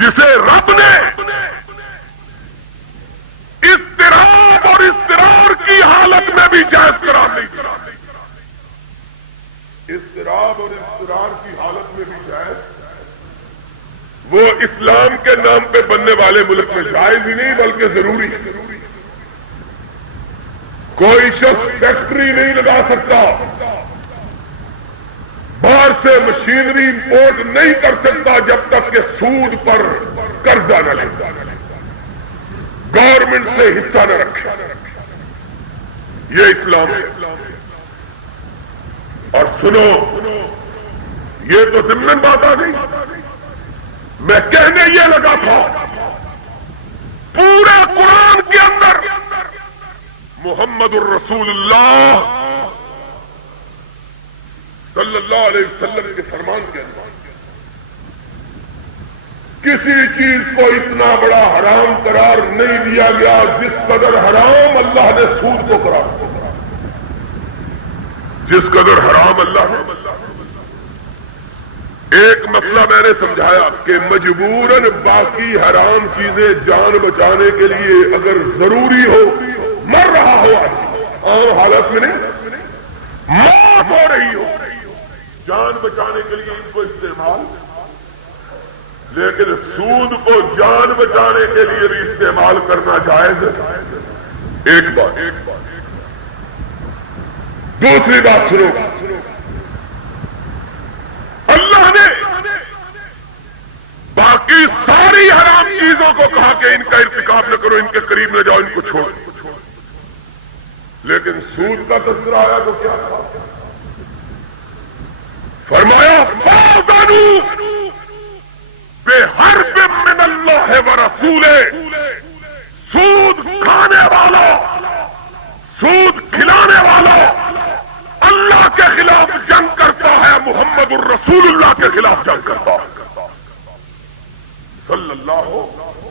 جسے رب نے اضطراب اور اضطرار کی حالت میں بھی جائز قرار نہیں. اضطراب اضطراب اور اضطرار کی حالت میں بھی جائز، وہ اسلام کے نام پہ بننے والے ملک میں جائز ہی نہیں بلکہ ضروری ہے۔ کوئی شخص فیکٹری نہیں لگا سکتا، باہر سے مشینری امپورٹ نہیں کر سکتا جب تک کہ سود پر قرضہ نہ لے، گورنمنٹ سے حصہ نہ رکھے۔ یہ اسلام ہے۔ اور سنو، یہ تو ضمن بات آ گئی، میں کہنے یہ لگا تھا پورا قرآن کے اندر محمد الرسول اللہ صلی اللہ علیہ وسلم کے فرمان کے اندر کسی چیز کو اتنا بڑا حرام قرار نہیں دیا گیا جس قدر حرام اللہ نے سود کو قرار دیا، جس قدر حرام اللہ نے۔ ایک مسئلہ میں نے سمجھایا کہ مجبوراً باقی حرام چیزیں جان بچانے کے لیے اگر ضروری ہو، مر رہا ہو عام حالت میں نہیں، موت ہو رہی ہو، جان بچانے کے لیے ان کو استعمال، لیکن سود کو جان بچانے کے لیے بھی استعمال کرنا جائز ہے۔ ایک بات۔ دوسری بات سنو، اللہ نے باقی ساری حرام چیزوں کو کہا کہ ان کا ارتکاب نہ کرو، ان کے قریب نہ جاؤ، ان کو چھوڑو، لیکن سود کا تذکرہ آیا تو کیا تھا؟ فرمایا فَآذَنُوا بِحَرْبٍ مِّنَ اللَّهِ وَرَسُولِهِ، سود کھانے والا، سود کھلانے والا اللہ کے خلاف جنگ کرتا ہے، محمد الرسول اللہ کے خلاف جنگ کرتا ہے صلی اللہ علیہ۔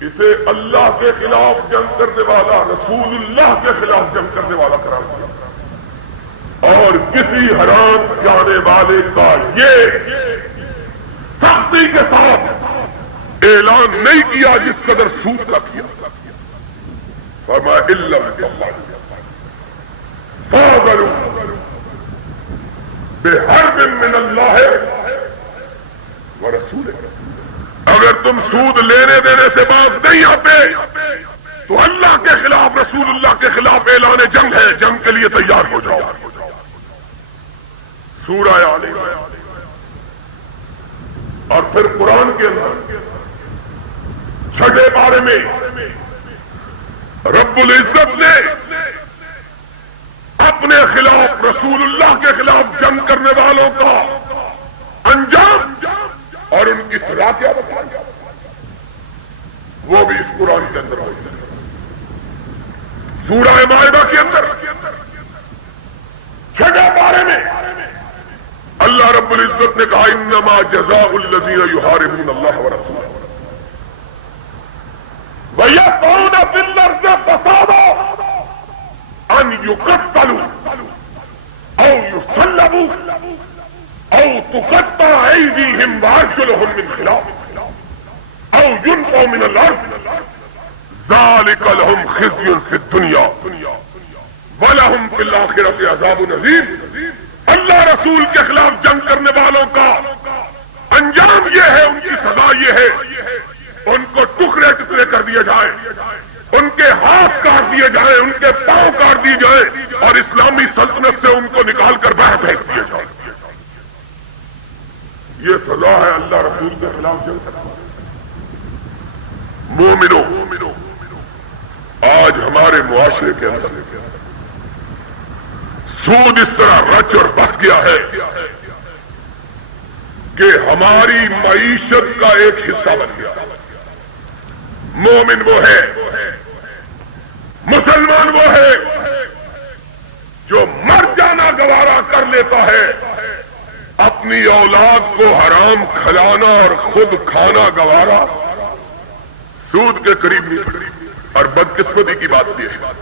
اسے اللہ کے خلاف جنگ کرنے والا، رسول اللہ کے خلاف جنگ کرنے والا قرار دیا، اور کسی حرام جانے والے کا یہ سختی کے ساتھ اعلان نہیں کیا جس قدر سود کا کیا۔ فرمایا الا فَآذَنُوا بِحَرْبٍ مِّنَ اللَّهِ وَرَسُولِهِ، اگر تم سود لینے دینے سے باز نہیں آتے تو اللہ کے خلاف، رسول اللہ کے خلاف اعلان جنگ ہے، جنگ کے لیے تیار ہو جاؤ۔ سورہ آل عمران۔ اور پھر قرآن کے اندر 6 پارے میں رب العزت نے اپنے خلاف، رسول اللہ کے خلاف جنگ کرنے والوں کا انجام اور ان کی سزا کیا بتائی، وہ بھی اس قرآن کے اندر ہوئی ہے۔ سورہ مائدہ کے اندر 6 پارے میں اللہ رب العزت نے کہا انما جزاء الذین یحاربون اللہ ورسولہ وَيَسْعَوْنَ فِي الْأَرْضِ فَسَادًا أَنْ يُقَتَّلُوا أَوْ يُصَلَّبُوا أَوْ تُقَطَّعَ أَيْدِيهِمْ وَأَرْجُلُهُم مِّنْ خِلَافٍ أَوْ يُنفَوْا مِنَ الْأَرْضِ ذَلِكَ لَهُمْ خِزْيٌ فِي الدُّنْيَا وَلَهُمْ فِي الْآخِرَةِ عَذَابٌ عَظِيمٌ۔ اللہ رسول کے خلاف جنگ کرنے والوں کا انجام یہ ہے، ان کی سزا یہ ہے، ان کو ٹکڑے ٹکڑے کر دیے جائیں، ان کے ہاتھ کاٹ دیے جائیں، ان کے پاؤں کاٹ دیے جائیں، اور اسلامی سلطنت سے ان کو نکال کر باہر پھینک دیے جائیں۔ یہ سزا ہے اللہ رسول کے خلاف جنگ کرنا۔ مومنو، آج ہمارے معاشرے کے اندر سود اس طرح رچ اور بس گیا ہے کہ ہماری معیشت کا ایک حصہ بن گیا۔ مومن وہ ہے، مسلمان وہ ہے جو مر جانا گوارا کر لیتا ہے، اپنی اولاد کو حرام کھلانا اور خود کھانا گوارا سود کے قریب نہیں پڑی۔ اور بدقسمتی کی بات یہ ہے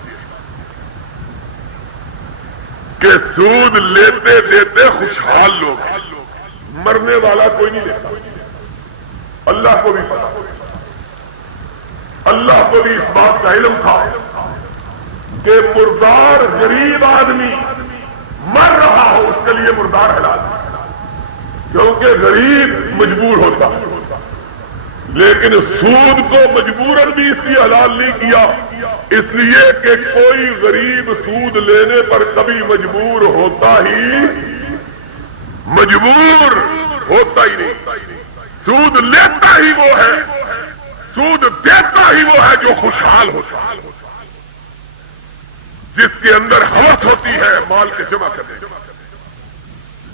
کہ سود لیتے لیتے خوشحال لوگ، مرنے والا کوئی نہیں لیتا۔ اللہ کو بھی پتا، اللہ کو بھی اس بات کا علم تھا کہ مردار غریب آدمی مر رہا ہو اس کے لیے مردار حلال ہے، کیونکہ غریب مجبور ہوتا ہے، لیکن سود کو مجبوراً بھی اس لیے حلال نہیں کیا اس لیے کہ کوئی غریب سود لینے پر کبھی مجبور ہوتا ہی نہیں۔ سود لیتا ہی وہ ہے، سود دیتا ہی وہ ہے جو خوشحال ہوتا ہے، جس کے اندر ہوس ہوتی ہے مال کے جمع کرنے،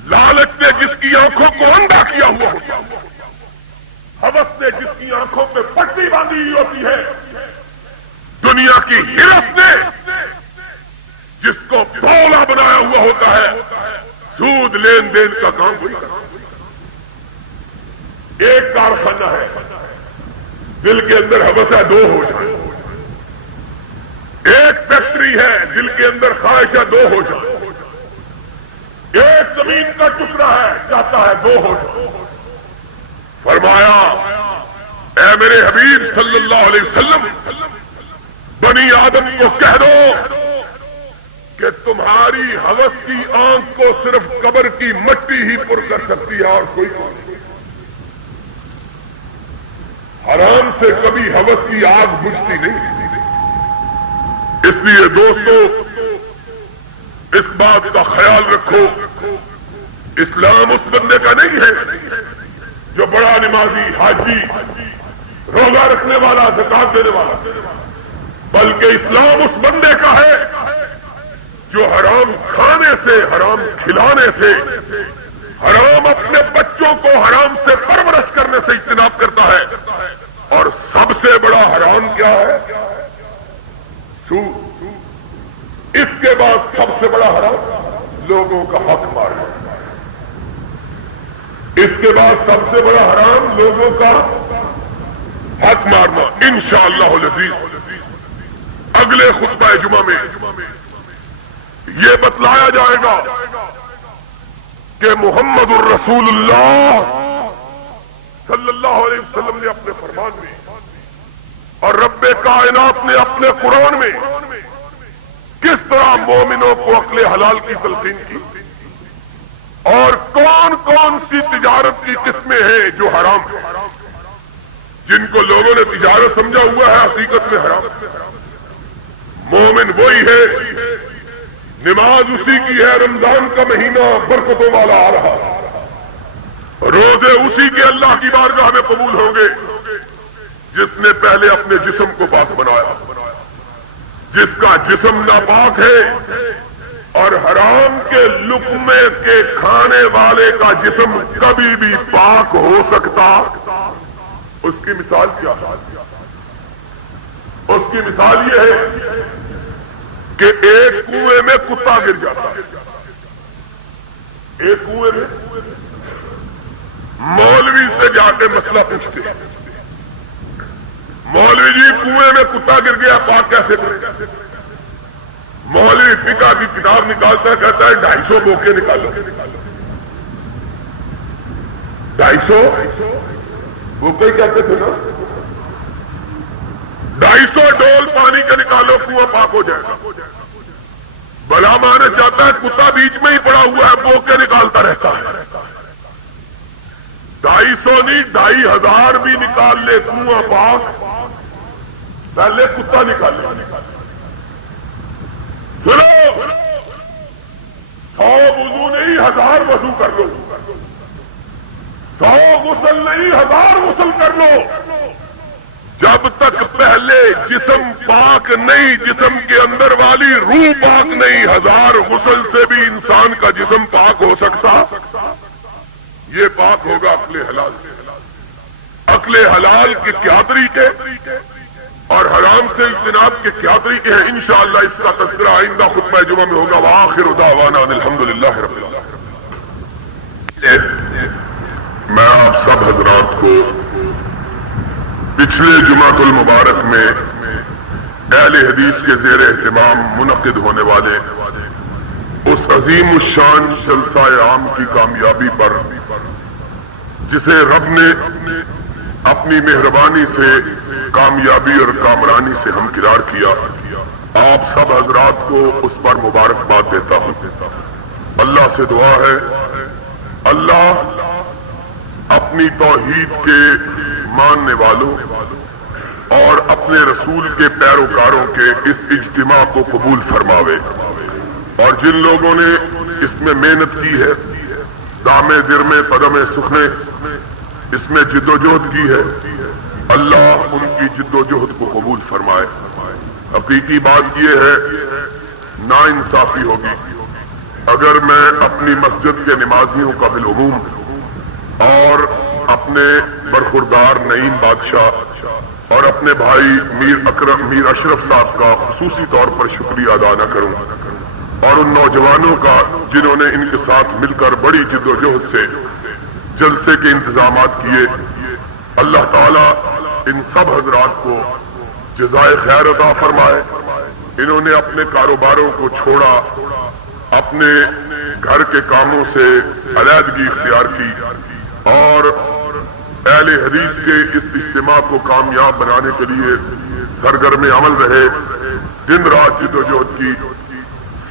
لالچ نے جس کی آنکھوں کو اندھا کیا ہوا ہوتا ہے، ہوس نے جس کی آنکھوں پہ پٹی باندھی ہوئی ہوتی ہے، دنیا کی ہرس نے جس کو بولا بنایا ہوا ہوتا ہے، سود لین دین کا کام وہی کرتا ہے۔ ایک کارخانہ ہے، دل کے اندر ہوس ہے دو ہو جائے، ایک فیکٹری ہے دل کے اندر خواہش ہے دو ہو جائے، ایک زمین کا ٹکڑا ہے چاہتا ہے دو ہو جائے۔ فرمایا اے میرے حبیب صلی اللہ علیہ وسلم، بنی آدم کو کہہ دو کہ تمہاری ہوس کی آنکھ کو صرف قبر کی مٹی ہی پر کر سکتی ہے اور کوئی نہیں۔ حرام سے کبھی ہوس کی آگ بجھتی نہیں۔ اس لیے دوستو اس بات کا خیال رکھو، اسلام اس بندے کا نہیں ہے جو بڑا نمازی، حاجی، روزہ رکھنے والا، زکات دینے والا، بلکہ اسلام اس بندے کا ہے جو حرام کھانے سے، حرام کھلانے سے، حرام اپنے بچوں کو حرام سے پرورش کرنے سے اجتناب کرتا ہے۔ اور سب سے بڑا حرام کیا ہے؟ سود۔ اس کے بعد سب سے بڑا حرام لوگوں کا حق مارنا، اس کے بعد سب سے بڑا حرام لوگوں کا حق مارنا۔ انشاءاللہ العزیز اگلے خطبہ جمعہ میں یہ بتلایا جائے گا کہ محمد الرسول اللہ صلی اللہ علیہ وسلم نے اپنے فرمان میں اور رب کائنات نے اپنے قرآن میں کس طرح مومنوں کو عقل حلال کی تلقین کی، اور کون کون سی تجارت کی قسمیں ہیں جو حرام ہیں، جن کو لوگوں نے تجارت سمجھا ہوا ہے، حقیقت میں حرام۔ مومن وہی ہے، نماز اسی کی ہے، رمضان کا مہینہ برکتوں والا آ رہا، روزے اسی کے اللہ کی بارگاہ میں قبول ہوں گے جس نے پہلے اپنے جسم کو پاک بنایا۔ جس کا جسم ناپاک ہے اور حرام کے لقمے کے کھانے والے کا جسم کبھی بھی پاک ہو سکتا، اس کی مثال کیا ہے؟ اس کی مثال یہ ہے کہ ایک کنویں میں کتا گر جاتا ہے، ایک کنویں میں مولوی سے جا کے مسئلہ پوچھتے ہیں، مولوی جی کنویں میں کتا گر گیا، پاک کیسے کرے؟ مولوی فقہ کی کتاب نکالتا ہے، کہتا ہے 250 بوکے نکالو، 250 بوکے کہتے تھے نا، 250 ڈول پانی کے نکالو، کنواں پاک ہو جائے گا۔ بلا مانے چاہتا ہے کتا بیچ میں ہی پڑا ہوا ہے، بوکے نکالتا رہتا ہے۔ 250 نہیں 2500 بھی نکال لے کنواں پاک، پہلے کتا نکال لے۔ سنو، 100 وضو نہیں 1000 وضو کر لو، 100 غسل نہیں 1000 غسل کر لو، جب تک پہلے جسم پاک نہیں، جسم کے اندر والی روح پاک نہیں، 1000 غسل سے بھی انسان کا جسم پاک ہو سکتا، یہ پاک ہوگا عقل حلال سے۔ عقل حلال کے کیا طریقے اور حرام سے اجتناب کے کیا طریقے ہیں، انشاءاللہ اس کا تذکرہ آئندہ خطبہ جمعہ میں ہوگا۔ وآخر دعوانا الحمدللہ رب العالمین۔ میں آپ سب حضرات کو پچھلے جمعۃ المبارک میں اہل حدیث کے زیر اہتمام منعقد ہونے والے اس عظیم الشان جلسہ عام کی کامیابی پر، جسے رب نے اپنی مہربانی سے کامیابی اور کامرانی سے ہمکنار کیا، آپ سب حضرات کو اس پر مبارکباد دیتا ہوں۔ اللہ سے دعا ہے اللہ اپنی توحید کے ماننے والوں اور اپنے رسول کے پیروکاروں کے اس اجتماع کو قبول فرماوے، اور جن لوگوں نے اس میں محنت کی ہے، دامے درمے قدمے سکھنے اس میں جد و جہد کی ہے، اللہ ان کی جد و جہد کو قبول فرمائے۔ حقیقی بات یہ ہے نا انصافی ہوگی اگر میں اپنی مسجد کے نمازیوں کا بالعموم اور اپنے برخوردار نعیم بادشاہ اور اپنے بھائی میر اشرف صاحب کا خصوصی طور پر شکریہ ادا نہ کروں، اور ان نوجوانوں کا جنہوں نے ان کے ساتھ مل کر بڑی جد و جہد سے جلسے کے انتظامات کیے۔ اللہ تعالیٰ ان سب حضرات کو جزائے خیر عطا فرمائے۔ انہوں نے اپنے کاروباروں کو چھوڑا، اپنے گھر کے کاموں سے علیحدگی اختیار کی اور اہل حدیث کے اس اجتماع کو کامیاب بنانے کے لیے سرگرم عمل رہے، دن رات جد و جہد کی۔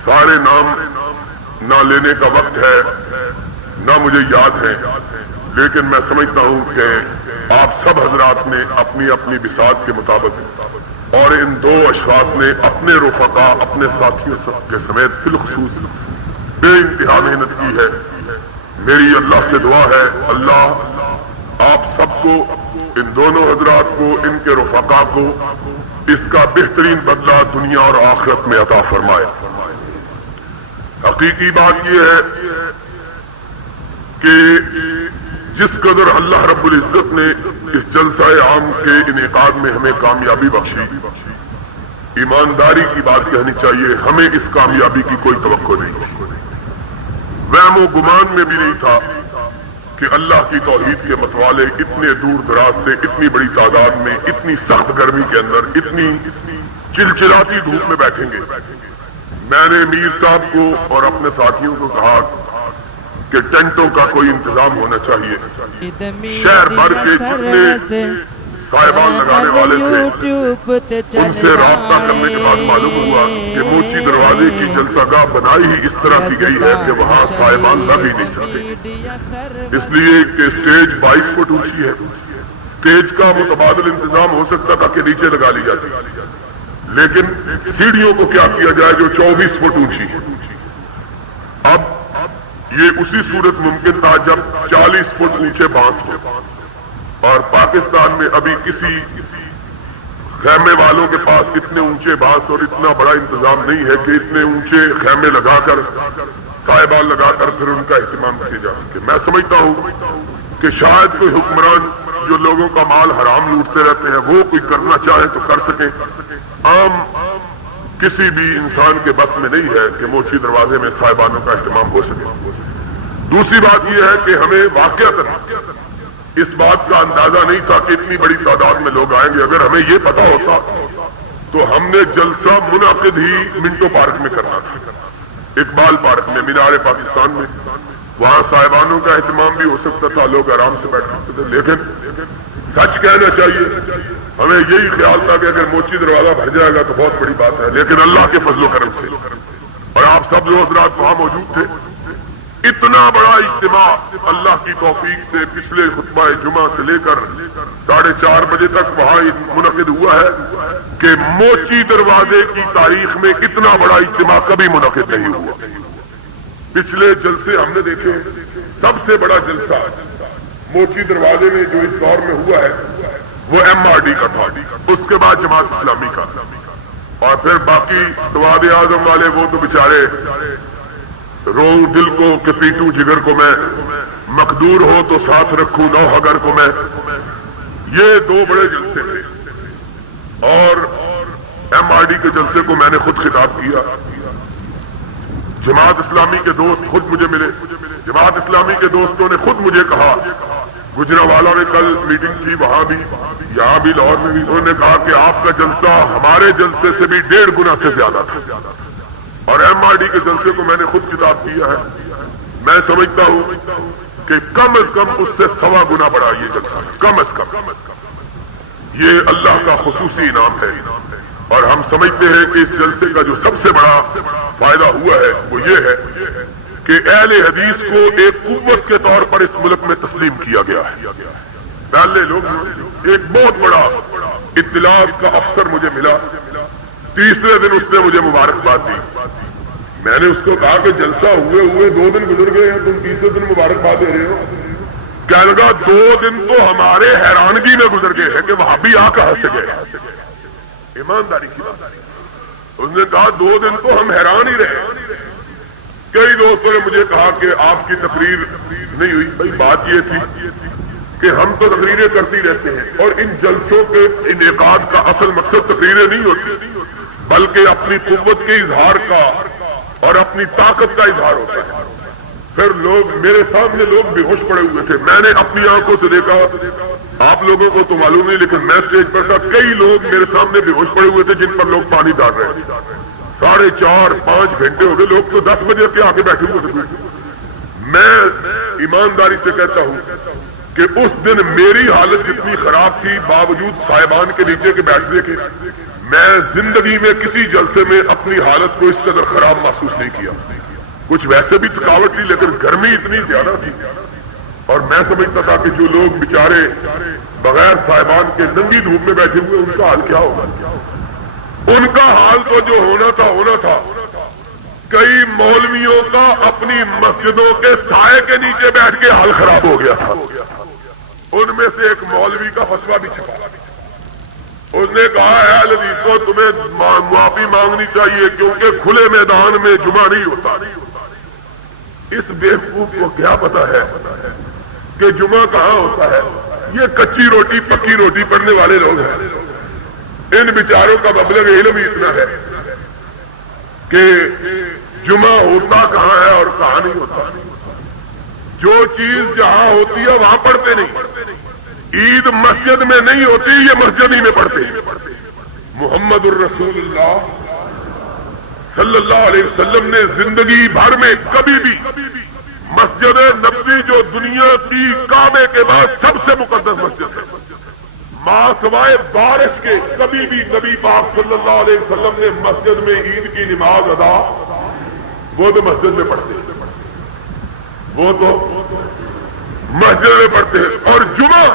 سارے نام نہ لینے کا وقت ہے نہ مجھے یاد ہے، لیکن میں سمجھتا ہوں کہ آپ سب حضرات نے اپنی اپنی بساط کے مطابق اور ان دو اشخاص نے اپنے رفقا اپنے ساتھیوں کے سمیت بالخصوص بے انتہا محنت کی ہے۔ میری اللہ سے دعا ہے اللہ آپ سب کو، ان دونوں حضرات کو، ان کے رفقا کو اس کا بہترین بدلہ دنیا اور آخرت میں عطا فرمائے۔ حقیقی بات یہ ہے کہ جس قدر اللہ رب العزت نے اس جلسہ عام کے انعقاد میں ہمیں کامیابی بخشی، ایمانداری کی بات کہنی چاہیے، ہمیں اس کامیابی کی کوئی توقع نہیں، وہم و گمان میں بھی نہیں تھا کہ اللہ کی توحید کے متوالے اتنے دور دراز سے اتنی بڑی تعداد میں اتنی سخت گرمی کے اندر اتنی چلچلاتی دھوپ میں بیٹھیں گے۔ میں نے میر صاحب کو اور اپنے ساتھیوں کو کہا کہ ٹینٹوں کا کوئی انتظام ہونا چاہیے۔ شہر بھر کے جتنے صاحبان لگانے والے تھے ان سے رابطہ کرنے کے بعد معلوم ہوا کہ موچی دروازے کی جلسہ گاہ بنائی ہی اس طرح کی گئی ہے کہ وہاں صاحبان لگ ہی نہیں سکتے، اس لیے کہ اسٹیج 22 فٹ اونچی ہے۔ اسٹیج کا متبادل انتظام ہو سکتا تھا کہ نیچے لگا لی جاتی، لیکن سیڑھیوں کو کیا کیا جائے جو 24 فٹ اونچی ہے۔ اب یہ اسی صورت ممکن تھا جب 40 فٹ اونچے بانس ہو، اور پاکستان میں ابھی کسی خیمے والوں کے پاس اتنے اونچے بانس اور اتنا بڑا انتظام نہیں ہے کہ اتنے اونچے خیمے لگا کر صاحبان لگا کر پھر ان کا اہتمام کیا جا سکے۔ میں سمجھتا ہوں کہ شاید کوئی حکمران جو لوگوں کا مال حرام لوٹتے رہتے ہیں وہ کوئی کرنا چاہے تو کر سکیں، عام کسی بھی انسان کے بس میں نہیں ہے کہ موچی دروازے میں صاحبانوں کا اہتمام ہو سکے۔ دوسری بات یہ ہے کہ ہمیں واقعتاً اس بات کا اندازہ نہیں تھا کہ اتنی بڑی تعداد میں لوگ آئیں گے۔ اگر ہمیں یہ پتا ہوتا تو ہم نے جلسہ منعقد ہی منٹو پارک میں کرنا تھا، اقبال پارک میں، مینار پاکستان میں، وہاں صاحبانوں کا اہتمام بھی ہو سکتا تھا، لوگ آرام سے بیٹھ سکتے تھے۔ لیکن سچ کہنا چاہیے ہمیں یہی خیال تھا کہ اگر موچی دروازہ بھر جائے گا تو بہت بڑی بات ہے، لیکن اللہ کے فضل و کرم سے اور آپ سب جو حضرات وہاں موجود تھے، اتنا بڑا اجتماع اللہ کی توفیق سے پچھلے خطبہ جمعہ سے لے کر 4:30 بجے تک وہاں منعقد ہوا ہے کہ موچی دروازے کی تاریخ میں اتنا بڑا اجتماع کبھی منعقد نہیں ہوا۔ پچھلے جلسے ہم نے دیکھے، سب سے بڑا جلسہ موچی دروازے میں جو اس دور میں ہوا ہے وہ MRD کا تھا، اس کے بعد جماعت اسلامی کا، اور پھر باقی سواد اعظم والے وہ تو بیچارے رو دل کو کہ پیٹوں جگر کو میں، مقدور ہو تو ساتھ رکھوں نو اگر کو میں۔ یہ دو بڑے جلسے تھے، اور MRD کے جلسے کو میں نے خود خطاب کیا۔ جماعت اسلامی کے دوست خود مجھے ملے، جماعت اسلامی کے دوستوں نے خود مجھے کہا، گجرانوالہ میں کل میٹنگ کی، وہاں بھی یہاں بھی لاہور میں بھی، انہوں نے کہا کہ آپ کا جلسہ ہمارے جلسے سے بھی 1.5 گنا سے زیادہ تھا، اور MRD کے جلسے کو میں نے خود خطاب کیا ہے۔ میں سمجھتا ہوں کہ کم از کم اس سے 1.25 گنا بڑا یہ جلسہ، کم از کم یہ اللہ کا خصوصی انعام ہے، اور ہم سمجھتے ہیں کہ اس جلسے کا جو سب سے بڑا فائدہ ہوا ہے وہ یہ ہے کہ اہل حدیث کو ایک قوت کے طور پر اس ملک میں تسلیم کیا گیا ہے. پہلے لوگ ایک بہت بڑا اطلاع کا افسر مجھے ملا، تیسرے دن اس نے مجھے مبارکباد دی. میں نے اس کو کہا کہ جلسہ ہوئے 2 دن گزر گئے ہیں، تم تیسرے دن مبارکباد دے رہے ہو. کہنے لگا 2 دن تو ہمارے حیرانگی میں گزر گئے ہیں کہ وہاں بھی آ کہاں سے گئے. ایمانداری کی بات. اس نے کہا 2 دن تو ہم حیران ہی رہے. کئی دوستوں نے مجھے کہا کہ آپ کی تقریر نہیں ہوئی. بھائی بات یہ تھی کہ ہم تو تقریریں کرتی رہتے ہیں، اور ان جلسوں کے انعقاد کا اصل مقصد تقریریں نہیں ہوتی، بلکہ اپنی قوت کے اظہار کا اور اپنی طاقت کا اظہار ہوتا ہے. پھر لوگ میرے سامنے لوگ بے ہوش پڑے ہوئے تھے. میں نے اپنی آنکھوں سے دیکھا، آپ لوگوں کو تو معلوم نہیں، لیکن میں اسٹیج پر تھا، کئی لوگ میرے سامنے بے ہوش پڑے ہوئے تھے جن پر لوگ پانی ڈال رہے ہیں. 4.5-5 گھنٹے ہو گئے، لوگ تو 10 بجے کے آگے بیٹھے ہوئے تھے. میں ایمانداری سے کہتا ہوں کہ اس دن میری حالت جتنی خراب تھی، باوجود صاحبان کے نیچے کے بیٹھنے کے، میں زندگی میں کسی جلسے میں اپنی حالت کو اس قدر خراب محسوس نہیں کیا. کچھ ویسے بھی تھکاوٹ تھی، لیکن گرمی اتنی زیادہ تھی، اور میں سمجھتا تھا کہ جو لوگ بیچارے بغیر صاحبان کے ننگی دھوپ میں بیٹھے ہوئے، ان کا حال کیا ہوگا. ان کا حال تو جو ہونا تھا. کئی مولویوں کا اپنی مسجدوں کے سائے کے نیچے بیٹھ کے حال خراب ہو گیا تھا. ان میں سے ایک مولوی کا فتویٰ بھی چھپا. اس نے کہا ہے اہل حدیث کو تمہیں معافی مانگنی چاہیے کیونکہ کھلے میدان میں جمعہ نہیں ہوتا. اس بیوقوف کو کیا پتا ہے کہ جمعہ کہاں ہوتا ہے. یہ کچی روٹی پکی روٹی پڑھنے والے لوگ ہیں. ان بیچاروں کا مبلغ علم ہی اتنا ہے کہ جمعہ ہوتا کہاں ہے اور کہاں نہیں ہوتا. جو چیز جہاں ہوتی ہے وہاں پڑھتے نہیں. عید مسجد میں نہیں ہوتی، یہ مسجد ہی میں پڑھتے ہیں. محمد الرسول اللہ صلی اللہ علیہ وسلم نے زندگی بھر میں کبھی بھی مسجد نبوی، جو دنیا کی کعبے کے بعد سب سے مقدس مسجد ہے، ماں سوائے بارش کے کبھی بھی نبی پاک صلی اللہ علیہ وسلم نے مسجد میں عید کی نماز ادا وہ تو مسجد میں پڑھتے ہیں. وہ تو مسجد میں پڑھتے ہیں. اور جمعہ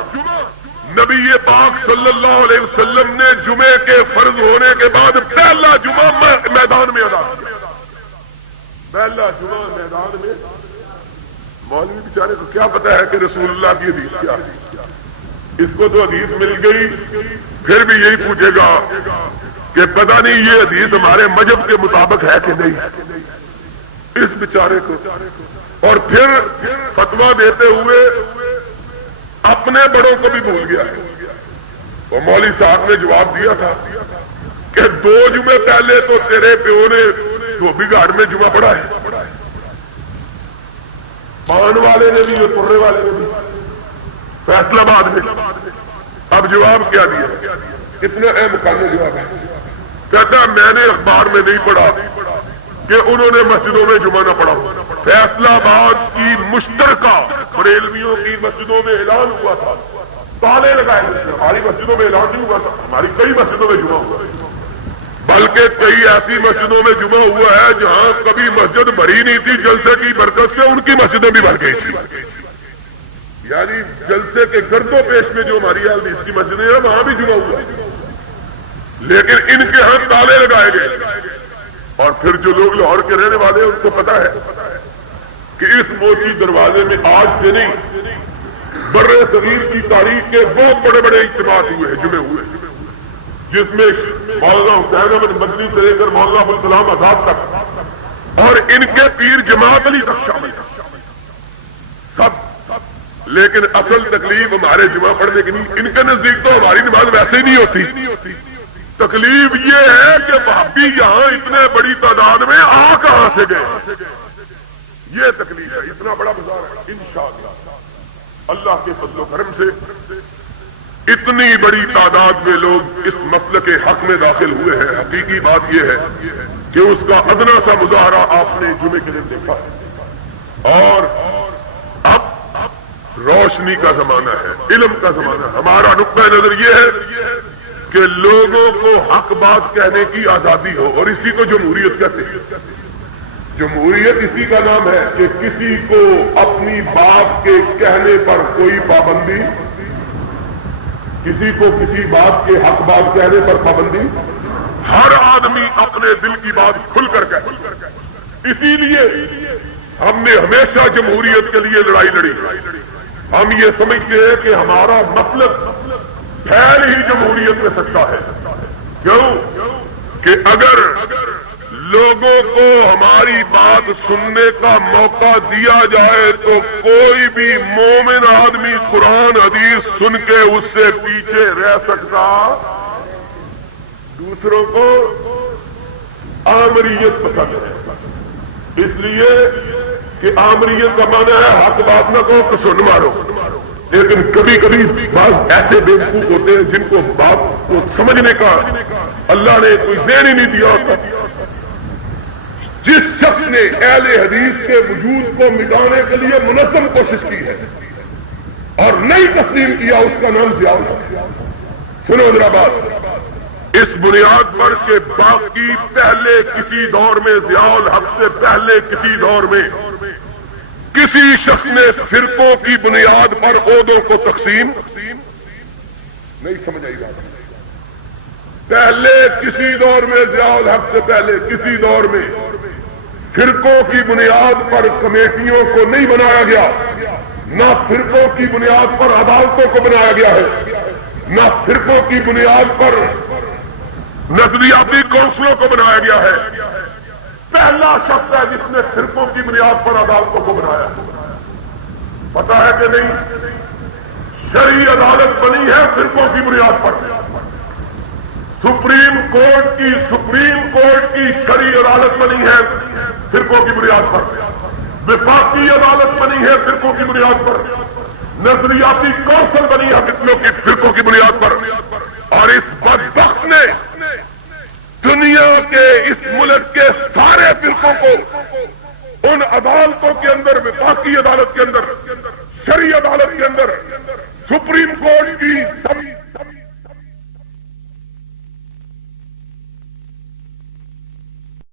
نبی پاک صلی اللہ علیہ وسلم نے جمعے کے فرض ہونے کے بعد پہلا جمعہ میدان میں ادا کیا. پہلا جمعہ میدان میں. مولوی بیچارے کو کیا پتا ہے کہ رسول اللہ کی حدیث کیا ہے. اس کو تو حدیث مل گئی، پھر بھی یہی پوچھے گا کہ پتہ نہیں یہ حدیث ہمارے مذہب کے مطابق ہے کہ نہیں. اس بیچارے کو اور پھر فتویٰ دیتے ہوئے اپنے بڑوں کو بھی بھول گیا ہے. وہ مولوی صاحب نے جواب دیا تھا کہ 2 جمعے پہلے تو تیرے پیو نے دھوبی گھاٹ میں جمعہ پڑھا ہے، پان والے نے بھی، پورے والے نے بھی، فیصلہ آباد میں. اب جواب کیا دیا؟ اتنا اہم مکمل جواب ہے. کہتا میں نے اخبار میں نہیں پڑھا کہ انہوں نے مسجدوں میں جمعہ نہ پڑھا. فیصلہ آباد کی مشترکہ بریلویوں کی مسجدوں میں اعلان ہوا تھا، تالے لگائے گئے. ہماری مسجدوں میں اعلان نہیں ہوا تھا، ہماری کئی مسجدوں میں جمعہ ہوا، بلکہ کئی ایسی مسجدوں میں جمعہ ہوا ہے جہاں کبھی مسجد بھری نہیں تھی، جلسے کی برکت سے ان کی مسجدیں بھی بھر گئی تھی. یعنی جلسے کے گرد و پیش میں جو ہماری حدیث کی مسجدیں ہیں وہاں بھی جمعہ ہوا، لیکن ان کے ہاں تالے لگائے گئے. اور پھر جو لوگ لاہور کے رہنے والے ہیں ان کو پتا ہے کہ اس موچی دروازے میں آج سے نہیں، بر صغیر کی تاریخ کے بہت بڑے بڑے اجتماعات ہوئے ہیں، جمعے ہوئے، جس میں مولانا حسین احمد مدنی سے لے کر مولانا ابوالکلام آزاد تک اور ان کے پیر جماعت علی تک شامل سب. لیکن اصل تکلیف ہمارے جمعہ پڑھنے کی نہیں. ان کے نزدیک تو ہماری نماز ویسے ہی نہیں ہوتی. تکلیف یہ ہے کہ بھابی یہاں اتنے بڑی تعداد میں آ کہاں سے گئے. یہ تکلیف ہے. اتنا بڑا بازار ہے. انشاءاللہ اللہ کے فضل و کرم سے اتنی بڑی تعداد میں لوگ اس مسلک کے حق میں داخل ہوئے ہیں. حقیقی بات یہ ہے کہ اس کا ادنا سا مظاہرہ آپ نے جمعے کے دن دیکھا ہے. اور اب روشنی کا زمانہ ہے، علم کا زمانہ ہے. ہمارا نقطہ نظر یہ ہے کہ لوگوں کو حق بات کہنے کی آزادی ہو، اور اسی کو جمہوریت کہتے ہیں. جمہوریت اسی کا نام ہے کہ کسی کو اپنی بات کے کہنے پر کوئی پابندی، کسی کو کسی بات کے حق بات کہنے پر پابندی، ہر آدمی اپنے دل کی بات کھل کر کہے۔ اسی لیے ہم نے ہمیشہ جمہوریت کے لیے لڑائی لڑی۔ ہم یہ سمجھتے ہیں کہ ہمارا مطلب پھیل ہی جمہوریت میں سکتا ہے۔ کیوں کہ اگر لوگوں کو ہماری بات سننے کا موقع دیا جائے تو کوئی بھی مومن آدمی قرآن حدیث سن کے اس سے پیچھے رہ سکتا، دوسروں کو آمریت پسند ہے۔ اس لیے کہ آمریت کا معنی ہے حق بات نہ کہو تو سن مارو، لیکن کبھی کبھی بعض ایسے بیوقوف ہوتے ہیں جن کو بات کو سمجھنے کا اللہ نے کوئی ذہن ہی نہیں دیا ہوتا۔ جس شخص نے اہل حدیث کے وجود کو مٹانے کے لیے منظم کوشش کی ہے اور نہیں تسلیم کیا، اس کا نام ضیاء الحق۔ سنو ذرا بات، اس بنیاد پر کہ باقی پہلے کسی دور میں ضیاء الحق سے پہلے کسی دور میں کسی شخص نے فرقوں کی بنیاد پر عہدوں کو تقسیم نہیں سمجھ آئی بات۔ پہلے کسی دور میں ضیاء الحق سے پہلے کسی دور میں فرقوں کی بنیاد پر کمیٹیوں کو نہیں بنایا گیا، نہ فرقوں کی بنیاد پر عدالتوں کو بنایا گیا ہے، نہ فرقوں کی بنیاد پر نظریاتی کونسلوں کو بنایا گیا ہے۔ پہلا شخص ہے جس نے فرقوں کی بنیاد پر عدالتوں کو بنایا۔ پتا ہے کہ نہیں؟ شرعی عدالت بنی ہے فرقوں کی بنیاد پر۔ سپریم کورٹ کی شرعی عدالت بنی ہے فرقوں کی بنیاد پر۔ وفاقی عدالت بنی ہے فرقوں کی بنیاد پر۔ نظریاتی کونسل بنی ہے فرقوں کی بنیاد پر۔ اور اس بدبخت نے دنیا کے اس ملک کے سارے فرقوں کو ان عدالتوں کے اندر، وفاقی عدالت کے اندر، شرعی عدالت کے اندر، سپریم کورٹ کی